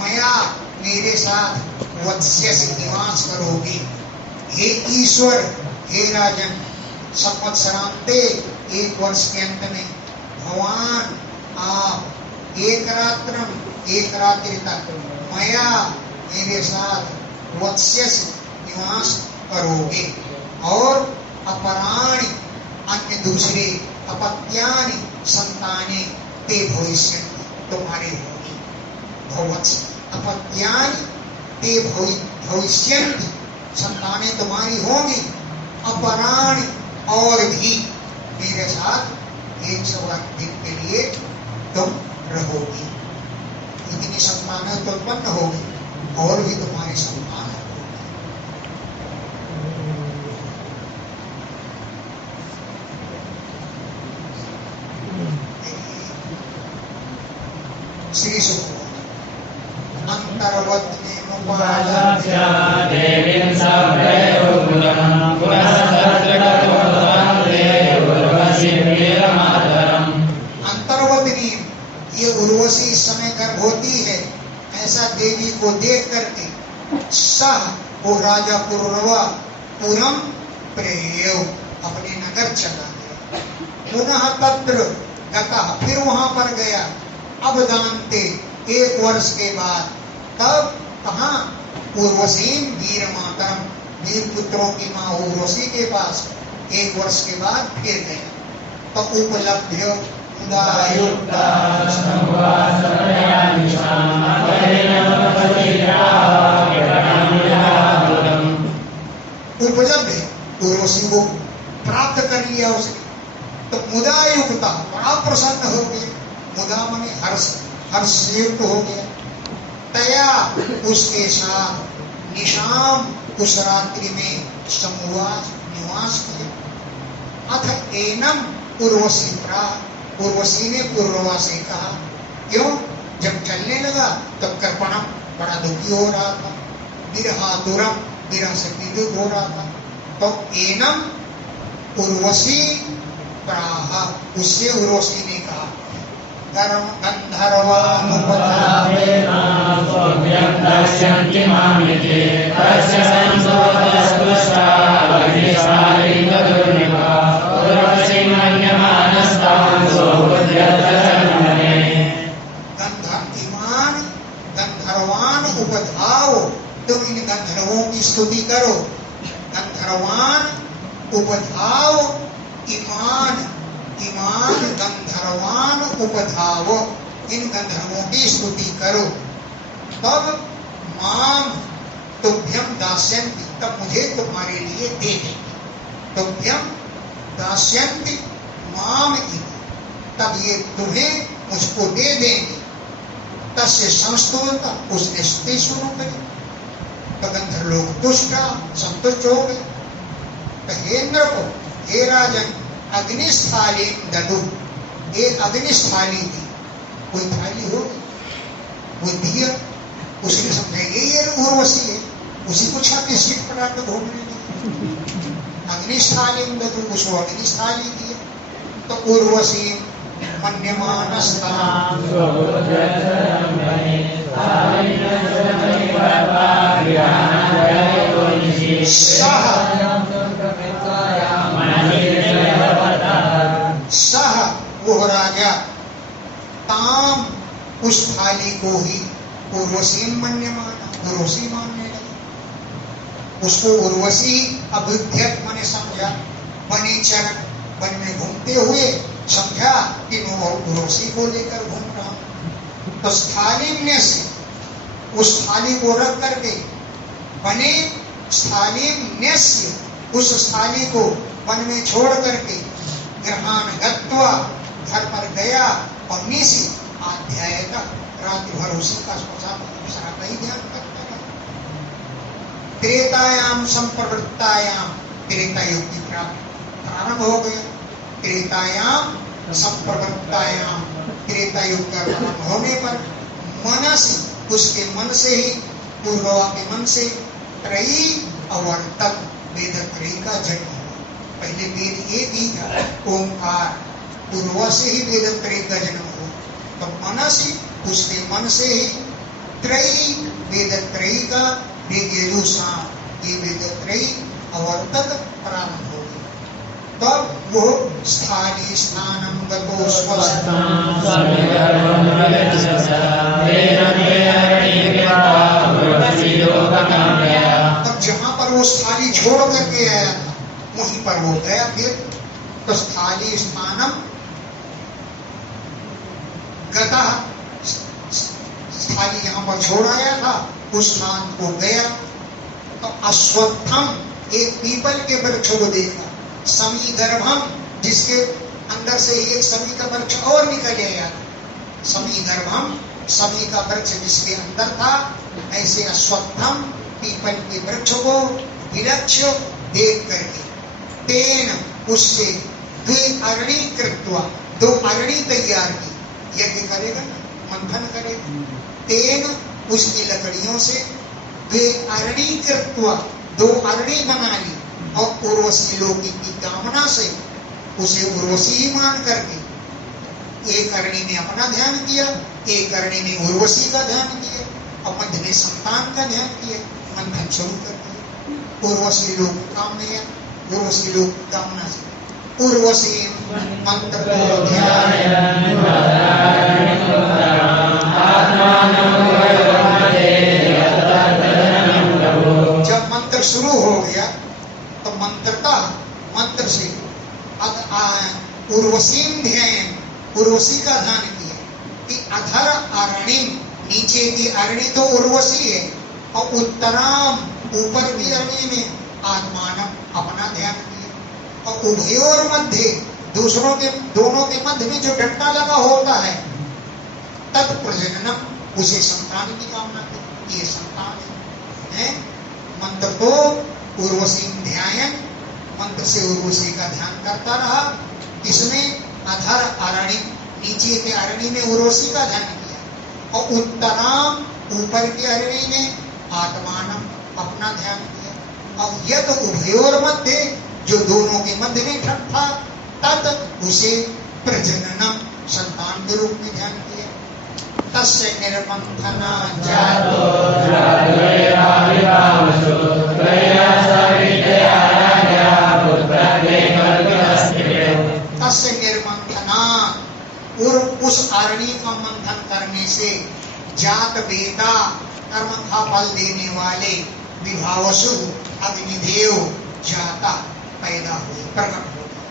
मया, मेरे साथ, वत्स्य से निवास करोगे। हे ईश्वर, हे राजन, संवत्सरान्ते, एक वर्ष के अंत में, भगवान आप एक रात्र, एक रात्रि तक, मया, मेरे साथ, वत्स्य से निवास करोगे। और अपराणी, अन्य दूसरे, अपत्यानि, संताने, ते भविष्यन्ति, तुम्हारे होगी। भवत्स, अपत्यानि ते भविष्यन्ति, संतानें तुम्हारी होंगी। अपराणी, और भी मेरे साथ 108 दिन के लिए तुम रहोगी। इतनी संतानें तो उत्पन्न होगी, और भी तुम्हारी संतान होगी। सुखो अंतर्वत उपादास्य देवीं सप्रयोगुणं पुनः तत्कटकोदान्ते उर्वशी वीरमातरम्। अंतर्वतनी ये उर्वशी इस समय गर्भवती है ऐसा देवी को देख करके सह वो राजा पुरवा पुरम प्रेयो अपने नगर चला गया। पुनः तत्र गता फिर वहां पर गया। अब दानते 1 वर्ष के बाद तब कहा उर्वशीन वीर मातरम वीर पुत्रों की मां उर्वशी के पास 1 वर्ष के बाद फिर गया। तो उपलब्ध्य उदायुक्ता संवासरया निशाम उपलब्ध उर्वशी को प्राप्त कर लिया उसने। तो मुदायुक्ता बड़ा प्रसन्न हो गया। मुदा मने हर्ष हर्ष से युक्त हो गया। तया उसके साथ निशाम उस रात्रि में समवास निवास किया। अथ एनम उर्वशी प्राह उर्वशी ने पूर्वा से कहा क्यों जब चलने लगा तब कर्पणम बड़ा दुखी हो रहा था। विरहातुरम विरह से पीड़ित हो रहा था। तो एनम उर्वशी प्राह उससे उर्वशी ने कहा गंधर्वान उपधाओ तुम इन गंधर्वों की स्तुति करो। गंधर्वान उपधाओ ईमान ईमान गंधर्वान उपधाओ इन गंधर्वों की स्तुति करो। तब माम तुभ्यम दास्यन्ति तब मुझे तुम्हारे लिए दे देंगे। तुभ्यम दास्यन्ति माम इति तब ये तुम्हें मुझको दे देंगे। तस्य संस्तुता उसने स्तुति शुरू करी। तो गंधर्व लोग तुष्ट संतुष्ट हो गए। तो हे इंद्र को हे राजन अग्निस्थाली ददु एक अग्निस्थाली थी। कोई थाली हो वो दिया उसने समझा ये उर्वशी है उसी को छाती सीट पर आकर घूमने लगी। अग्निस्थाली ददु उसको अग्निस्थाली दिया। तो उर्वशी मन्यमानस्ता सह वो राजा ताम उस थाली को ही उर्वशी मन्यमाना उर्वशी मानने लगा। उसको उर्वशी अभ्युद्यत मैंने समझा। बने चरण वन में घूमते हुए समझा कि मैं उर्वशी को लेकर घूम रहा हूं। तो स्थालिम्य से उस थाली को रख करके बने स्थालिम्य उस थाली को वन में छोड़ करके ग्रहण गत्वा घर पर गया और निशी अध्याय का रात्रि भर उसी का दूसरा का ही ध्यान करता रहा। त्रेतायाम संप्रवृत्तायाम त्रेता युग की प्रारंभ हो गया। त्रेतायाम संप्रवृत्तायाम त्रेता युग का प्रारंभ होने पर मनस उसके मन से ही पूर्वा के मन से त्रयी अवर्तक वेद त्रयी का जन्म हुआ। पहले वेद एक ही था ओंकार पूर्वा से ही वेद त्रयी का जन्म हुआ। तो मनस उसके मन से ही त्रयी वेद त्रयी का वेदेजुषा ये वेद त्रयी अवर्तक प्रारंभ हो गया। तब वो स्थाली स्थानम गतो स्वस्थान तब जहां पर वो स्थाली छोड़ करके आया था वहीं पर वो गया। फिर तो स्थाली स्थानम गता स्थाली जहां पर छोड़ आया था उस स्थान को गया। तो अश्वत्थम एक पीपल के वृक्ष को देखा। समी गर्भम जिसके अंदर से एक समी का वृक्ष और निकल आया। समी गर्भम समी का वृक्ष जिसके अंदर था ऐसे अश्वत्थम पीपल के वृक्ष को विलक्ष्य देख करके तेन उससे द्वि अरणी कृत्वा दो अरणी तैयार की। यज्ञ करेगा ना मंथन करे। तेन उसकी लकड़ियों से वे अरणी कृत्वा, 2 अरणी बना ली और उर्वशी लोकी की कामना से उसे उर्वशी ही मान करके एक अरणी में अपना ध्यान किया, एक अरणी में उर्वशी का ध्यान किया और मध्य में संतान का ध्यान किया। मंथन शुरू कर दिया। उर्वशी लोक कामना, उर्वशी लोक कामना से उर्वशी मंत्र को ध्यान। जब मंत्र शुरू हो गया तो मंत्र से उर्वशी ध्यान, उर्वशी का ध्यान किया कि अधर अरणि, नीचे की अरणी तो उर्वशी है और उत्तराम, ऊपर की अरणी में आत्मान अपना ध्यान किया और उभयोर मध्य, दूसरों के दोनों के मध्य में जो डंडा लगा होता है तत्प्रजननम, उसे संतान की कामना की। ये संतान है। मंत्र को उर्वशी ध्यान, मंत्र से उर्वशी का ध्यान करता रहा। इसमें अधर अरणी, नीचे के अरणी में उर्वशी का ध्यान किया और उत्तराम, ऊपर की अरणी में आत्मानम अपना ध्यान किया और यद उभयोर मध्य, जो दोनों के मध्य में था तद उसे प्रजननम, संतान के रूप में ध्यान किया। तस्य निर्मंथना जातो तस्य निर्मंथना, उस अरणी का मंथन करने से जात वेदा, कर्म का फल देने वाले विभावसु अग्निदेव जाता पैदा हुए, प्रकट हो गए।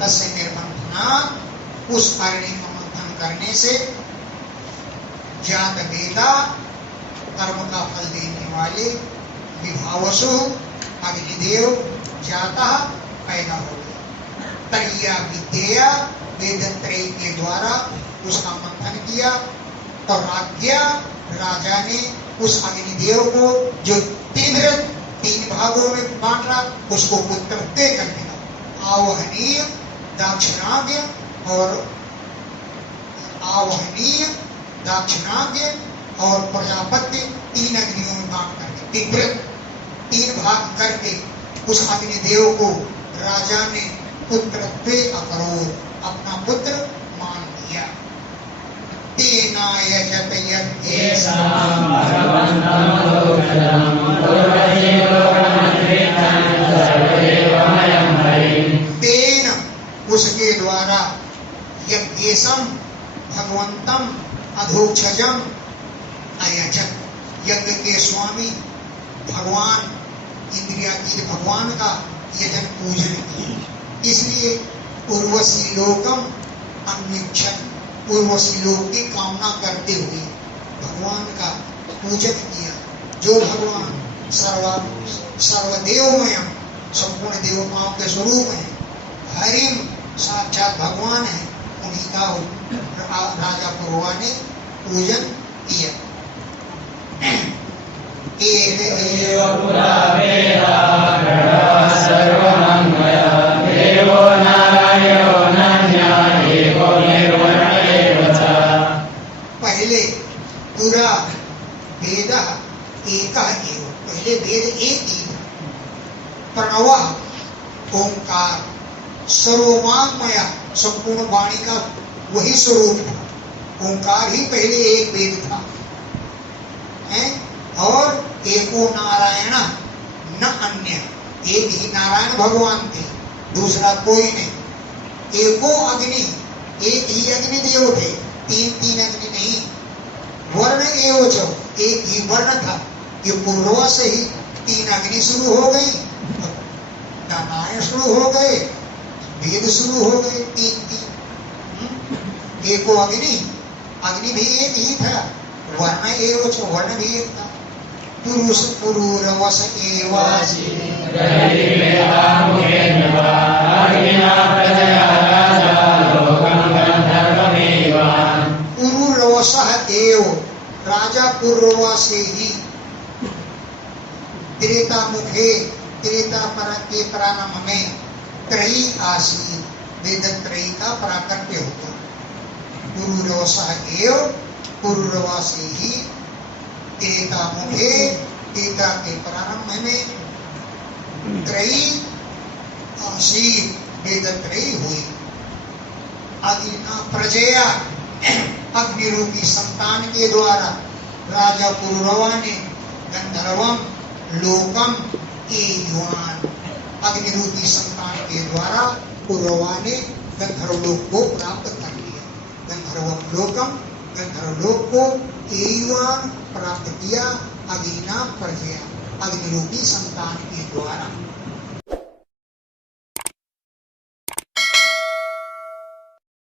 तस्य निर्मंथना, उस अरणी का मंथन करने से जात वेदा, कर्म का फल देने वाले विभावसु अग्निदेव जाता पैदा हो गया। तरिया विद्या, वेदत्रय के द्वारा उसका मंथन किया तो राज्ञा, राजा ने उस अग्निदेव को जो 3 भागों में बांटा उसको पुत्र दे कर दिया। आवहनीय, दाक्षिणाग्य और प्रजापति 3 अग्नियों में बांट करके 3 भाग करके उस अग्निदेव को राजा ने पुत्र पे अकरोर, अपना पुत्र मान लिया। तेना यजत तेन, उसके द्वारा यज्ञेशम भगवंतम अधोक्षजम अयजत, यज्ञ के स्वामी भगवान, इंद्रियातीत भगवान का यजन पूजन किया। इसलिए उर्वशी लोकम अन्वीक्षण, उर्वशी लोक की कामना करते हुए भगवान का पूजन किया। जो भगवान सर्वदेवमय, संपूर्ण देवताओं के स्वरूप है, हरिम साक्षात भगवान है, उन्हीं का राजा पुरवा ने पूजन किया। पहले पूरा वेद एक, पहले वेद एक ही, प्रणव ओंकार सर्ववांगमय, संपूर्ण वाणी का वही स्वरूप था। ओंकार ही पहले एक वेद था है? और एको नारायण न अन्य, एक ही नारायण भगवान थे, दूसरा कोई नहीं। एको अग्नि, एक ही अग्निदेव थे, 3 अग्नि नहीं। वर्ण एवं जो, एक ही वर्ण था। ये पूर्व से ही 3 अग्नि शुरू हो गई, नारायण शुरू हो गए, वेद शुरू हो गए, 3। एको अग्नि, अग्नि भी एक ही था, वर्ण एवं जो, वर्ण भी एक था। पुरुष पुरूरवस एवासी पुरूरवस एव, राजा पुरूरवा से ही त्रेता मुखे, त्रेता पर के प्रारंभ में त्रयी आसी, वेद त्रयी का प्राकट्य होता। पुरूरवस एव पुरुरवा से ही तेता मुखे, तेता के प्रारंभ में त्रयी आसीत, वेद त्रयी हुई। अग्निना प्रजया, अग्नि रूपी संतान के द्वारा राजा पुरुरवा ने गंधर्वम लोकम एयुवान, अग्नि रूपी संतान के द्वारा पुरुरवा ने गंधर्व लोक को प्राप्त कर लिया। गंधर्वम लोकम, गंधर्व लोक को एयुवान प्राप्त किया। अग्निना प्रजया, अग्नि रूपी संतान के द्वारा।